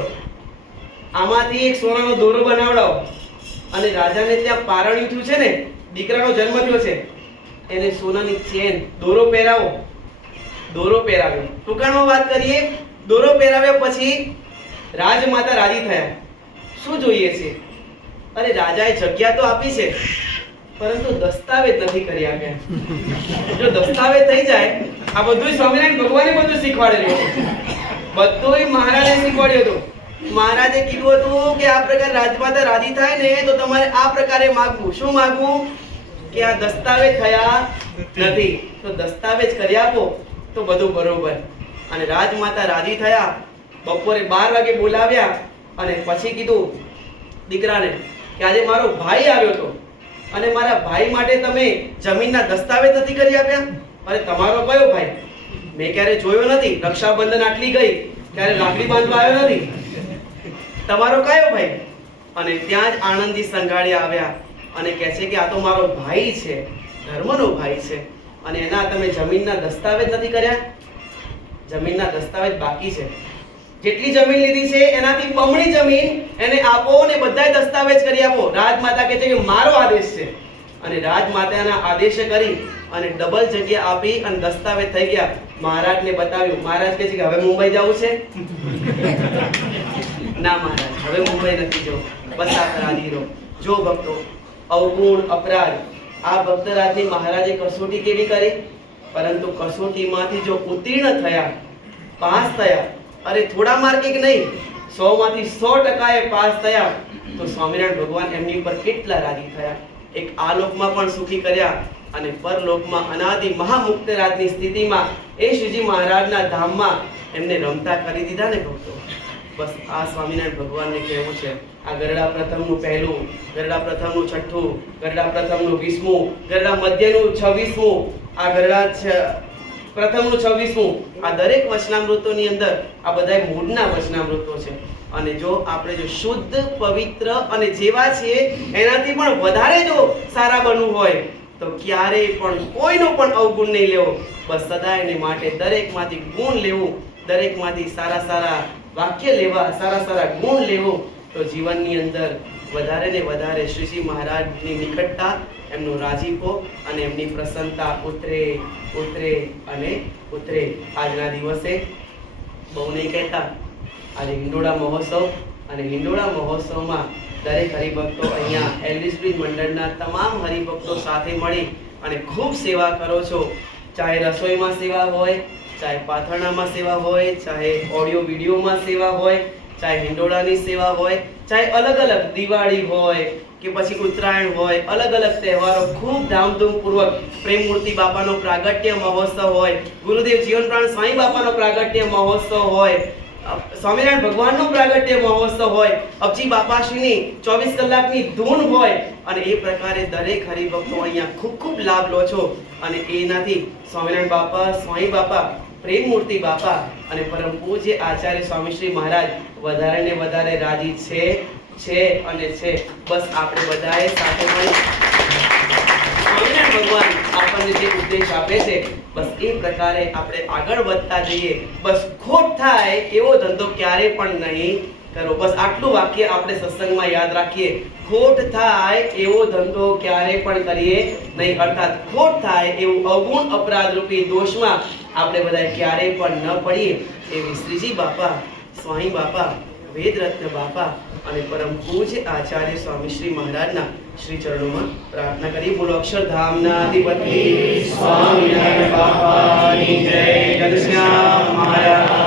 આમાંથી એક સોનાનો દોરો બનાવડાવો અને રાજાને ત્યાં પારણ્યું થયું છે ને, દીકરાનો જન્મ થયો છે, એને સોનાની ચેન દોરો પહેરાવો. દોરો પહેરાવ્યો. ટૂંકાણમાં વાત કરીએ, દોરો પહેરાવ્યા પછી રાજમાતા રાજી થયા. શું જોઈએ છે? અરે રાજાએ જગ્યા તો આપી છે પરંતુ દસ્તાવેજ નથી કરી આપ્યા. જો દસ્તાવેજ થઈ જાય, આ બધું સ્વામિનારાયણ ભગવાને બધું શીખવાડેલું હતું, બધું મહારાજે શીખવાડ્યું હતું. મહારાજે કીધું હતું કે આ પ્રકાર રાજમાતા રાજી થાય ને તો તમારે આ પ્રકારે માંગવું. શું માંગવું? કે આ દસ્તાવેજ થયા નથી તો દસ્તાવેજ કરી આપો તો બધું બરોબર. અને રાજમાતા રાજી થયા. બપોરે 12 વાગે બોલાવ્યા અને પછી કીધું દીકરાને કે આજે મારો ભાઈ આવ્યો હતો અને મારા ભાઈ માટે તમે જમીનના દસ્તાવેજ નથી કરી આપ્યા. અરે તમારો કયો ભાઈ? મેં ક્યારે જોયો નથી. રક્ષાબંધન આટલી ગઈ ત્યારે લાકડી બાંધવા આવ્યો નથી. તમારો કયો ભાઈ? અને ત્યાં જ આણંદજી સંઘાડ્યા આવ્યા અને કહે છે કે આ તો મારો ભાઈ છે, ધર્મનો ભાઈ છે અને એના તમે જમીનના દસ્તાવેજ નથી કર્યા. જમીનના દસ્તાવેજ બાકી છે. જેટલી જમીન લીધી છે એનાથી બમણી જમીન એને આપો અને બધાય દસ્તાવેજ કરી આપો. રાજમાતા કહે છે કે મારો આદેશ છે. અને રાજમાતાના આદેશે કરી અને ડબલ જગ્યા આપી અને દસ્તાવેજ થઈ ગયા. મહારાજને બતાવ્યું. મહારાજ કહે છે કે હવે મુંબઈ જવું છે? ના મહારાજ, હવે મુંબઈ નથી જવું, બસ આ રાજી રહો. જો ભક્તો, અવગુણ અપરાધ આ ભક્તરાજની મહારાજે કસોટી કેવી કરી, પરંતુ કસોટીમાંથી જો ઉત્તીર્ણ થયા, પાસ થયા, અરે થોડા માર્ક એક નહીં 100 માંથી 100% પાસ થયા તો સ્વામિનારાયણ ભગવાન એમની ઉપર કેટલા રાજી થયા. એક આ લોકમાં પણ સુખી કર્યા અને પરલોકમાં અનાદિ મહામુક્ત રાજની સ્થિતિમાં એ શ્રીજી મહારાજના ધામમાં એમને રમતા કરી દીધા ને ભક્તો. બસ આ સ્વામિનારાયણ ભગવાનને કહેવું છે. આ ગરડા પ્રથમનું પહેલું, ગરડા પ્રથમનું છઠ્ઠું, ગરડા પ્રથમનું 20મું, ગરડા મધ્યનું 26મું, આ ગરડા પ્રથમનું 26મું, આ દરેક વચનામૃતોની અંદર આ બધા મૂળના વચનામૃતો છે. અને જો આપણે જો શુદ્ધ પવિત્ર અને જેવા છીએ એનાથી પણ વધારે જો સારા બનવું હોય તો ક્યારેય પણ કોઈનો પણ અવગુણ નહીં લેવો. બસ સદાયને માટે દરેકમાંથી ગુણ લેવું, દરેકમાંથી સારા સારા વાક્ય લેવા, સારા સારા ગુણ લેવો તો જીવનની અંદર વધારે ને વધારે શ્રીજી મહારાજની નિકટતા, એમનો રાજીપો અને એમની પ્રસન્નતા ઉતરે ઉતરે અને ઉતરે. આજના દિવસે બહુ નહીં કહેતા, આજે હિંડોળા મહોત્સવ અને હિંડોળા મહોત્સવમાં દરેક હરિભક્તો અહીંયા એલ્વિસ બ્રિજ મંડળના તમામ હરિભક્તો સાથે મળી અને ખૂબ સેવા કરો છો. ચાહે રસોઈમાં સેવા હોય, ચાહે પાથરણામાં સેવા હોય, ચાહે ઓડિયો વિડીયોમાં સેવા હોય, ચાહે હિંડોળાની સેવા હોય, ચાહે અલગ અલગ દિવાળી હોય કે પછી ઉત્તરાયણ હોય, અલગ અલગ તહેવારો ખૂબ ધામધૂમપૂર્વક પ્રેમમૂર્તિ બાપાનો પ્રાગટ્ય મહોત્સવ હોય, ગુરુદેવ જીવનપ્રાણ સ્વામી બાપાનો પ્રાગટ્ય મહોત્સવ હોય, સ્વામિનારાયણ ભગવાનનું પ્રાગટ્ય મહોત્સવ હોય, અબજી બાપાશ્રીની 24 કલાકની ધૂન હોય અને એ પ્રકારે દરેક હરિભક્તો અહીંયા ખૂબ ખૂબ લાભ લો છો અને એનાથી સ્વામિનારાયણ બાપા, સ્વામી બાપા, પ્રેમમૂર્તિ બાપા અને પરમ પૂજ્ય આચાર્ય સ્વામીશ્રી મહારાજ વધારે ને વધારે રાજી છે અને છે. બસ આપણે બધાએ સાથે મળી સ્વામિનારાયણ ભગવાન આપણને જે ઉપદેશ આપે છે બસ એ પ્રકારે આપણે આગળ વધતા જઈએ. બસ ખોટ થાય એવો ધંધો ક્યારે પણ નહીં કરો. બસ આટલું વાક્ય આપણે સત્સંગમાં યાદ રાખીએ. ખોટ થાય એવો ધંધો ક્યારે પણ કરીએ નહીં, અર્થાત ખોટ થાય એવું અવગુણ અપરાધ રૂપી દોષમાં આપણે બધા ક્યારેય પણ ન પડીએ એવી શ્રીજી બાપા, સ્વામી બાપા, વેદરત્ન બાપા અને પરમ પૂજ્ય આચાર્ય સ્વામી શ્રી મહારાજના શ્રી ચરણોમાં પ્રાર્થના કરી. બોલો અક્ષરધામના અધિપતિ સ્વામિનારાયણ બાપાની જય. ઘનશ્યામ મહારાજ